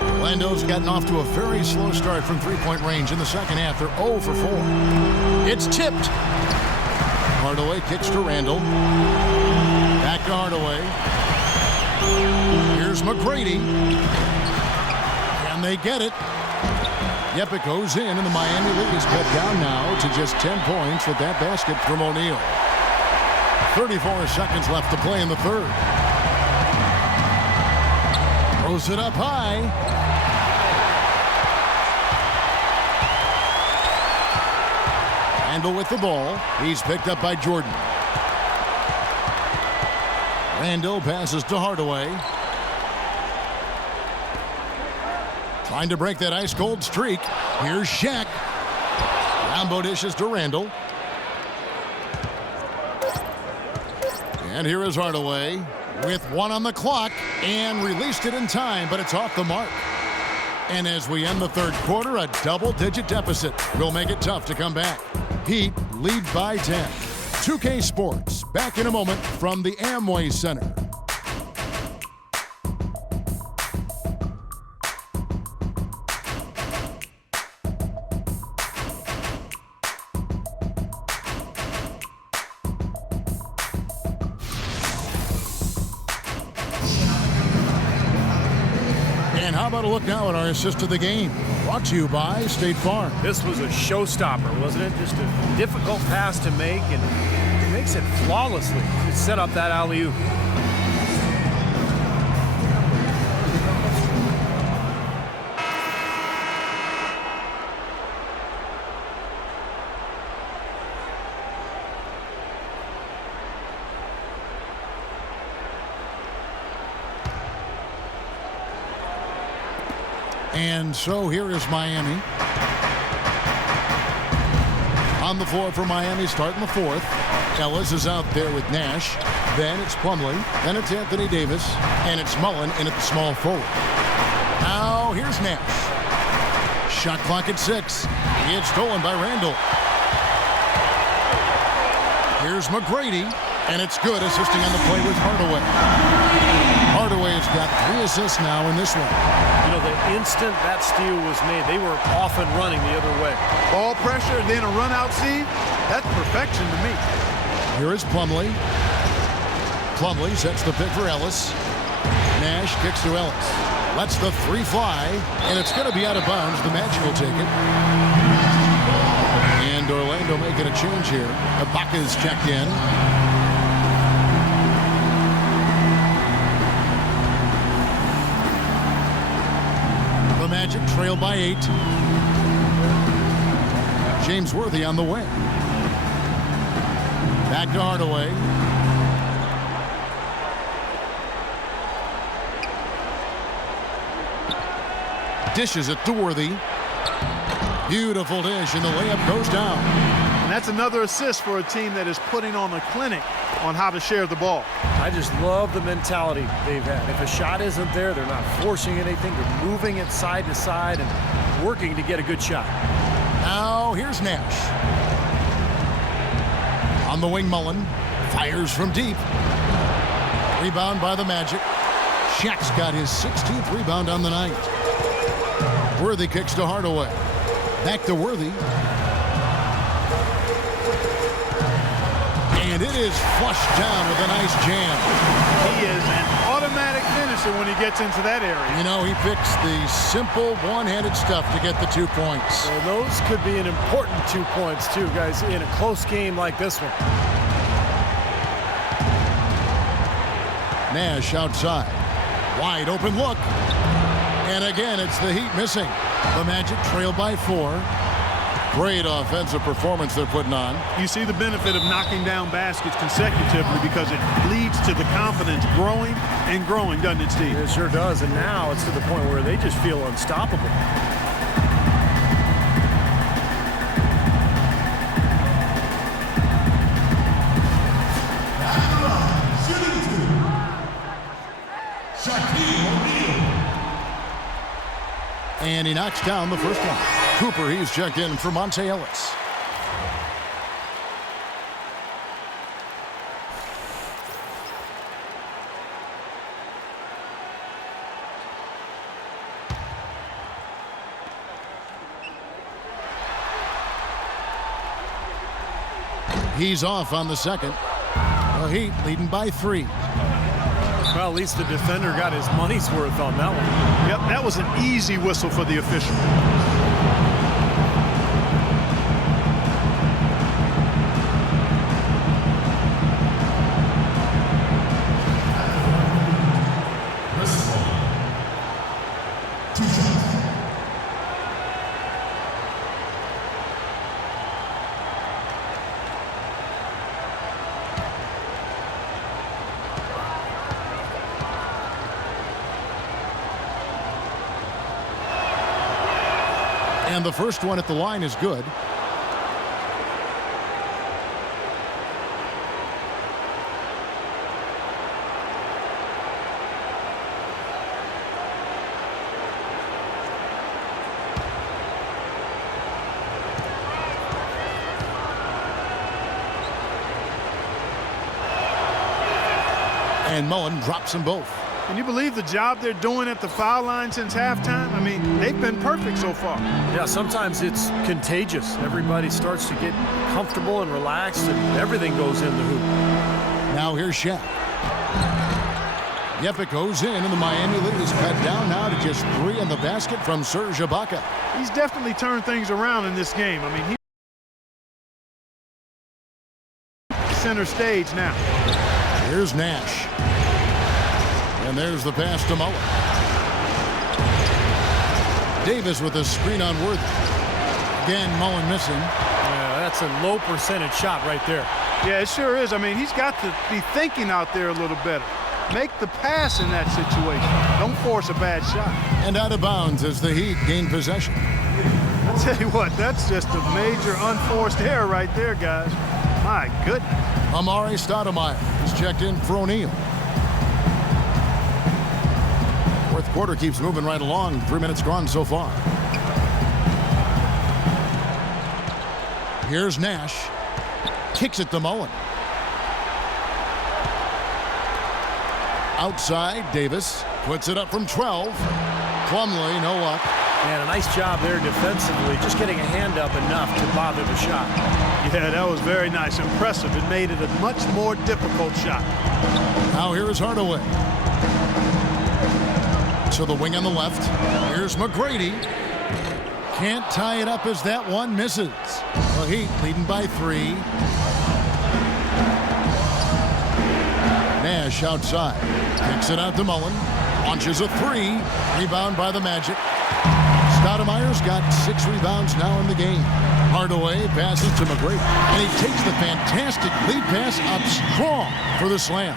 Orlando's gotten off to a very slow start from three-point range in the second half. They're 0 for 4. It's tipped. Hardaway kicks to Randall. Back to Hardaway. Here's McGrady. And they get it. Yep, it goes in, and the Miami lead is cut down now to just 10 points with that basket from O'Neal. 34 seconds left to play in the third. Throws it up high. Randall with the ball. He's picked up by Jordan. Randall passes to Hardaway. Trying to break that ice-cold streak. Here's Shaq. Rambo dishes to Randall. And here is Hardaway with 1 on the clock and released it in time, but it's off the mark. And as we end the third quarter, a double-digit deficit will make it tough to come back. Heat lead by 10. 2K Sports, back in a moment from the Amway Center. And how about a look now at our assist of the game? Brought to you by State Farm. This was a showstopper, wasn't it? Just a difficult pass to make, and he makes it flawlessly to set up that alley-oop. And so here is Miami. On the floor for Miami, starting the fourth. Ellis is out there with Nash. Then it's Plumlee. Then it's Anthony Davis. And it's Mullen in at the small forward. Now here's Nash. Shot clock at 6. It's stolen by Randall. Here's McGrady. And it's good, assisting on the play with Hardaway. Hardaway has got 3 assists now in this one. You know, the instant that steal was made, they were off and running the other way. Ball pressure, then a run out, Steve. That's perfection to me. Here is Plumlee. Plumlee sets the pick for Ellis. Nash kicks to Ellis. Lets the 3 fly, and it's going to be out of bounds. The Magic will take it. And Orlando making a change here. Ibaka's checked in. Magic trail by 8. James Worthy on the wing. Back to Hardaway. Dishes it to Worthy. Beautiful dish, and the layup goes down. And that's another assist for a team that is putting on a clinic on how to share the ball. I just love the mentality they've had. If a shot isn't there, they're not forcing anything. They're moving it side to side and working to get a good shot. Now here's Nash. On the wing, Mullen. Fires from deep. Rebound by the Magic. Shaq's got his 16th rebound on the night. Worthy kicks to Hardaway. Back to Worthy. And it is flushed down with a nice jam. He is an automatic finisher when he gets into that area. You know, he picks the simple one-handed stuff to get the 2 points. Well, those could be an important 2 points, too, guys, in a close game like this one. Nash outside. Wide open look. And again, it's the Heat missing. The Magic trail by 4. Great offensive performance they're putting on. You see the benefit of knocking down baskets consecutively because it leads to the confidence growing and growing, doesn't it, Steve? It sure does, and now it's to the point where they just feel unstoppable. And he knocks down the first one. Cooper, he's checked in for Monte Ellis. He's off on the second. The Heat leading by 3. Well, at least the defender got his money's worth on that one. Yep, that was an easy whistle for the official. And the first one at the line is good. And Mullen drops them both. Can you believe the job they're doing at the foul line since halftime? I mean, they've been perfect so far. Yeah, sometimes it's contagious. Everybody starts to get comfortable and relaxed, and everything goes in the hoop. Now here's Shaq. Yep, it goes in, and the Miami lead is cut down now to just 3 in the basket from Serge Ibaka. He's definitely turned things around in this game. I mean, he's center stage now. Here's Nash. And there's the pass to Mullen. Davis with a screen on Worthy. Again, Mullen missing. Yeah, that's a low percentage shot right there. Yeah, it sure is. I mean, he's got to be thinking out there a little better. Make the pass in that situation. Don't force a bad shot. And out of bounds as the Heat gain possession. I tell you what, that's just a major unforced error right there, guys. My goodness. Amari Stoudemire is checked in for O'Neal. Fourth quarter keeps moving right along. 3 minutes gone so far. Here's Nash. Kicks it to Mullen. Outside, Davis puts it up from 12. Plumlee, no luck. And a nice job there defensively, just getting a hand up enough to bother the shot. Yeah, that was very nice. Impressive. It made it a much more difficult shot. Now here is Hardaway. To the wing on the left. Here's McGrady. Can't tie it up as that one misses. The Heat leading by 3. Nash outside. Kicks it out to Mullen. Launches a 3. Rebound by the Magic. Stoudemire's got 6 rebounds now in the game. Hardaway passes to McGrady. And he takes the fantastic lead pass up strong for the slam.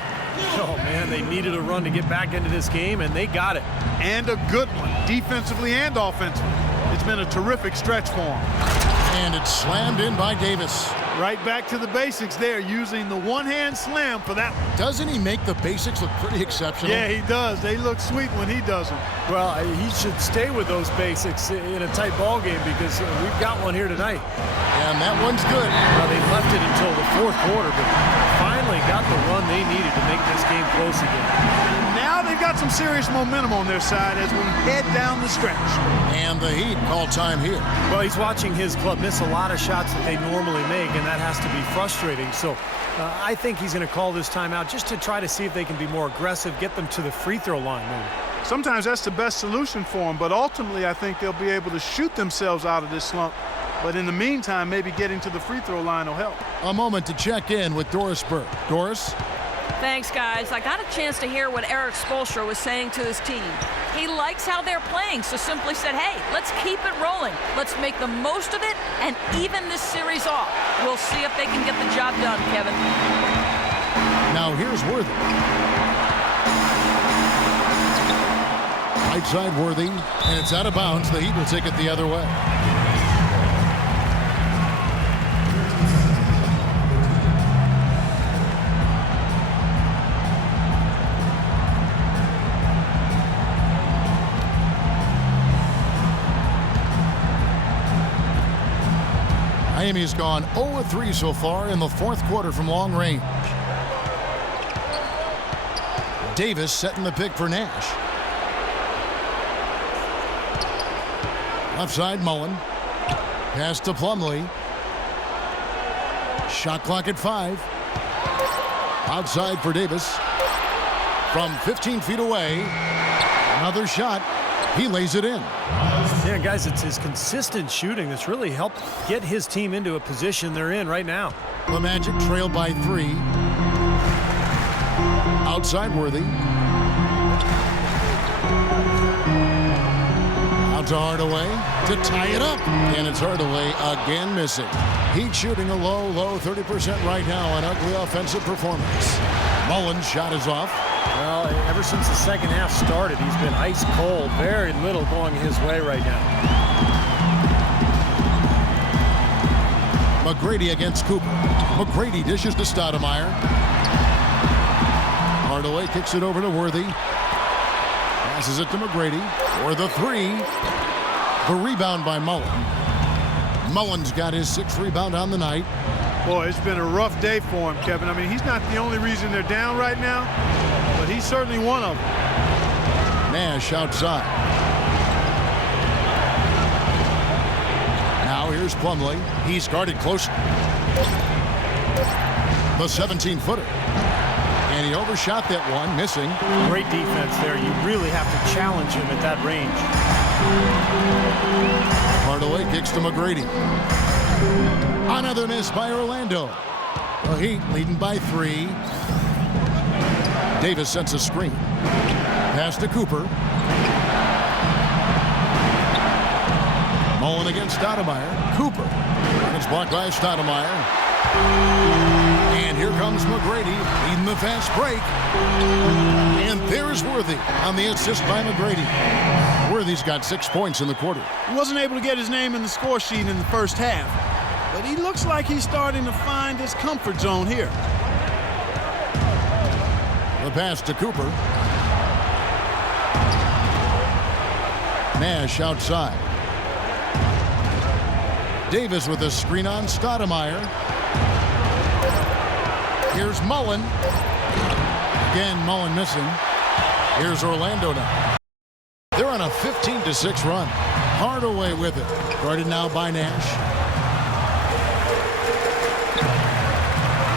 Oh, man, they needed a run to get back into this game, and they got it. And a good one, defensively and offensively. It's been a terrific stretch for him. And it's slammed in by Davis. Right back to the basics there, using the one-hand slam for that one. Doesn't he make the basics look pretty exceptional? Yeah, he does. They look sweet when he does them. Well, he should stay with those basics in a tight ball game because we've got one here tonight. And that one's good. Well, they left it until the fourth quarter, but finally got the run they needed to make this game close again. And now they've got some serious momentum on their side as we head down the stretch. And the Heat call time here. Well, he's watching his club miss a lot of shots that they normally make, and that has to be frustrating. So I think he's going to call this timeout just to try to see if they can be more aggressive, get them to the free throw line maybe. Sometimes that's the best solution for them, but ultimately I think they'll be able to shoot themselves out of this slump. But in the meantime, maybe getting to the free throw line will help. A moment to check in with Doris Burke. Doris? Thanks, guys. I got a chance to hear what Eric Spoelstra was saying to his team. He likes how they're playing, so simply said, hey, let's keep it rolling. Let's make the most of it and even this series off. We'll see if they can get the job done, Kevin. Now here's Worthy. Right side Worthy, and it's out of bounds. The Heat will take it the other way. Miami's gone 0-3 so far in the fourth quarter from long range. Davis setting the pick for Nash. Left side Mullen. Pass to Plumlee. Shot clock at 5. Outside for Davis. From 15 feet away. Another shot. He lays it in. Yeah, guys, it's his consistent shooting that's really helped get his team into a position they're in right now. The Magic trail by 3. Outside Worthy. Out to Hardaway to tie it up. And it's Hardaway again missing. Heat shooting a low 30% right now. An ugly offensive performance. Mullen's shot is off. Well, ever since the second half started, he's been ice cold. Very little going his way right now. McGrady against Cooper. McGrady dishes to Stoudemire. Hardaway kicks it over to Worthy. Passes it to McGrady for the three. The rebound by Mullen. Mullen's got his 6th rebound on the night. Boy, it's been a rough day for him, Kevin. I mean, he's not the only reason they're down right now, but he's certainly one of them. Nash outside. Now here's Plumlee. He's guarded close. The 17-footer. And he overshot that one, missing. Great defense there. You really have to challenge him at that range. Hardaway kicks to McGrady. Another miss by Orlando. The Heat leading by 3. Davis sets a screen. Pass to Cooper. Mullen against Stoudemire. Cooper. And it's blocked by Stoudemire. And here comes McGrady leading the fast break. And there's Worthy on the assist by McGrady. Worthy's got 6 points in the quarter. He wasn't able to get his name in the score sheet in the first half, but he looks like he's starting to find his comfort zone here. The pass to Cooper. Nash outside. Davis with a screen on Stoudemire. Here's Mullen. Again, Mullen missing. Here's Orlando now. They're on a 15-6 run. Hardaway with it. Guarded now by Nash.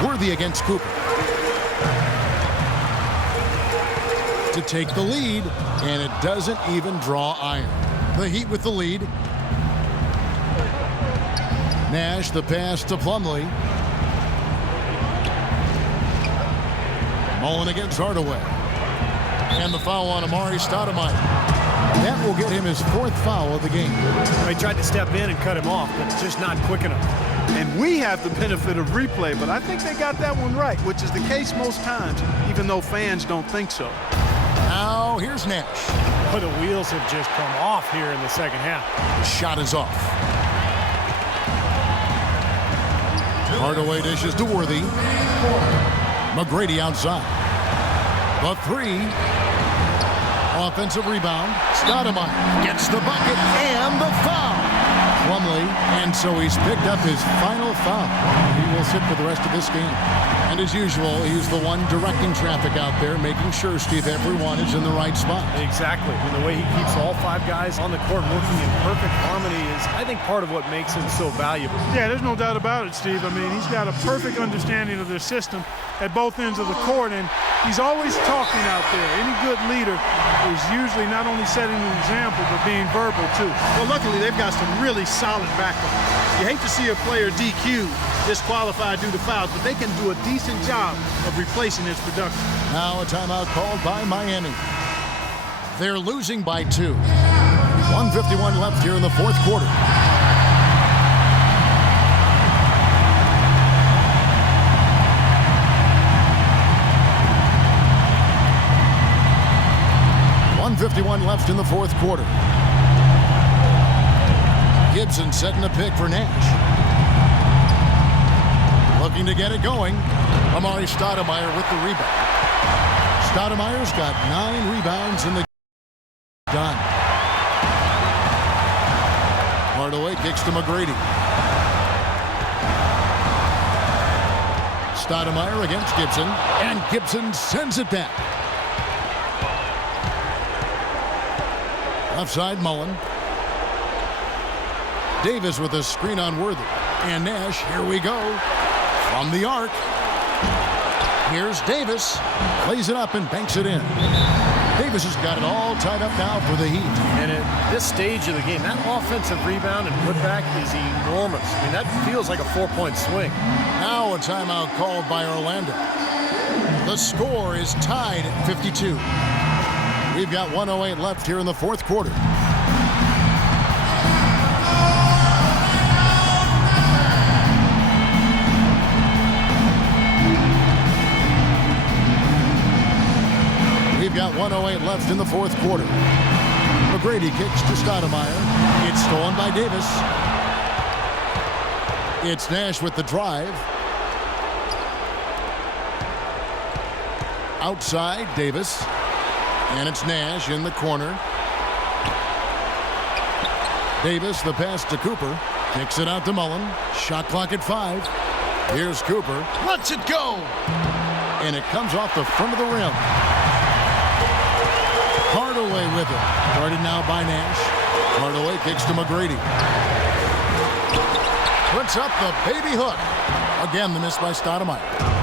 Worthy against Cooper. To take the lead, and it doesn't even draw iron. The Heat with the lead. Nash, the pass to Plumlee. Mullen against Hardaway. And the foul on Amari Stoudemire. That will get him his 4th foul of the game. He tried to step in and cut him off, but just not quick enough. And we have the benefit of replay, but I think they got that one right, which is the case most times, even though fans don't think so. Now here's Nash. But the wheels have just come off here in the second half. The shot is off. Hardaway dishes to Worthy. McGrady outside. The 3. Offensive rebound. Stoudemire gets the bucket and the foul. Plumlee, and so he's picked up his final foul. He will sit for the rest of this game. And as usual, he's the one directing traffic out there, making sure, Steve, everyone is in the right spot. Exactly. And the way he keeps all 5 guys on the court working in perfect harmony is, I think, part of what makes him so valuable. Yeah, there's no doubt about it, Steve. I mean, he's got a perfect understanding of their system at both ends of the court, and he's always talking out there. Any good leader is usually not only setting an example, but being verbal, too. Well, luckily, they've got some really solid backup. You hate to see a player DQ, disqualified due to fouls, but they can do a decent job of replacing his production. Now a timeout called by Miami. They're losing by 2. 1:51 left here in the 4th quarter. .151 left in the 4th quarter. Gibson setting a pick for Nash. Looking to get it going. Amari Stoudemire with the rebound. Stoudemire's got 9 rebounds in the done. Hardaway kicks to McGrady. Stoudemire against Gibson, and Gibson sends it back. Left side, Mullen. Davis with a screen on Worthy. And Nash, here we go. From the arc. Here's Davis. Plays it up and banks it in. Davis has got it all tied up now for the Heat. And at this stage of the game, that offensive rebound and putback is enormous. I mean, that feels like a 4-point swing. Now a timeout called by Orlando. The score is tied at 52. We've got 1:08 left here in the 4th quarter. We've got 1:08 left in the 4th quarter. McGrady kicks to Stoudemire. It's stolen by Davis. It's Nash with the drive. Outside, Davis. And it's Nash in the corner. Davis, the pass to Cooper. Kicks it out to Mullen. Shot clock at 5. Here's Cooper. Lets it go. And it comes off the front of the rim. Hardaway with it. Guarded now by Nash. Hardaway kicks to McGrady. Puts up the baby hook. Again, the miss by Stoudemire.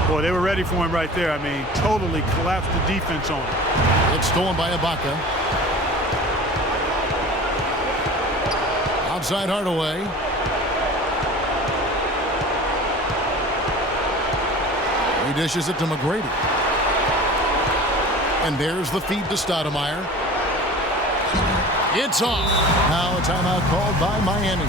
Boy, they were ready for him right there. I mean, totally collapsed the defense on him. It's stolen by Ibaka. Outside Hardaway. He dishes it to McGrady. And there's the feed to Stoudemire. It's off. Now a timeout called by Miami.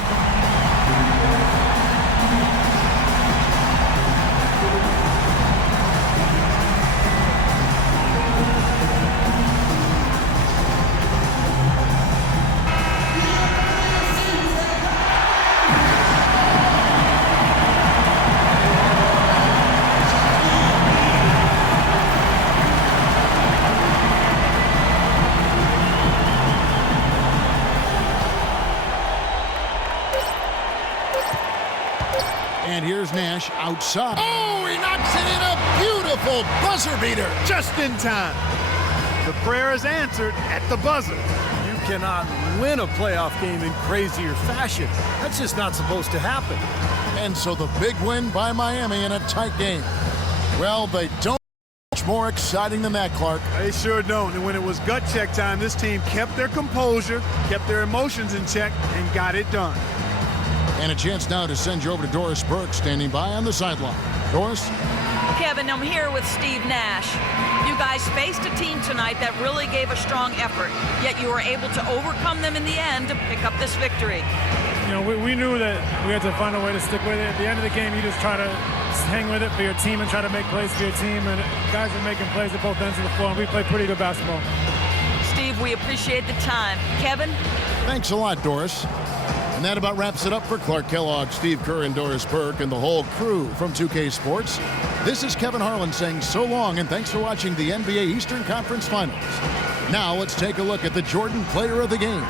And here's Nash outside. Oh, he knocks it in, a beautiful buzzer beater. Just in time. The prayer is answered at the buzzer. You cannot win a playoff game in crazier fashion. That's just not supposed to happen. And so the big win by Miami in a tight game. Well, they don't much more exciting than that, Clark. They sure don't. And when it was gut check time, this team kept their composure, kept their emotions in check, and got it done. And a chance now to send you over to Doris Burke, standing by on the sideline. Doris? Kevin, I'm here with Steve Nash. You guys faced a team tonight that really gave a strong effort, yet you were able to overcome them in the end to pick up this victory. You know, we knew that we had to find a way to stick with it. At the end of the game, you just try to hang with it for your team and try to make plays for your team. And guys are making plays at both ends of the floor, and we played pretty good basketball. Steve, we appreciate the time. Kevin? Thanks a lot, Doris. And that about wraps it up for Clark Kellogg, Steve Kerr, and Doris Burke, and the whole crew from 2K Sports. This is Kevin Harlan saying so long, and thanks for watching the NBA Eastern Conference Finals. Now let's take a look at the Jordan Player of the Game.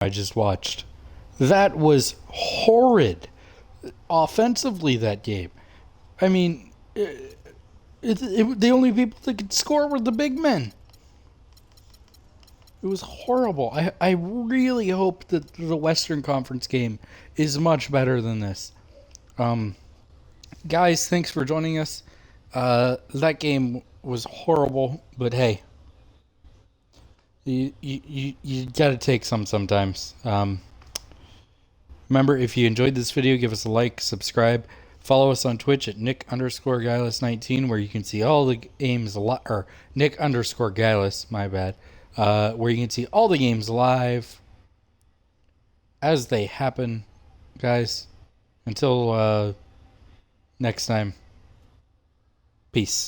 I just watched. That was horrid. Offensively, that game. I mean, the only people that could score were the big men. It was horrible. I really hope that the Western Conference game is much better than this. Guys, thanks for joining us. That game was horrible, but hey. You gotta take some sometimes. Remember, if you enjoyed this video, give us a like, subscribe, follow us on Twitch at Nick_Guileless19, where you can see all the games or Nick_Guileless, my bad, where you can see all the games live as they happen, guys. Until next time, peace.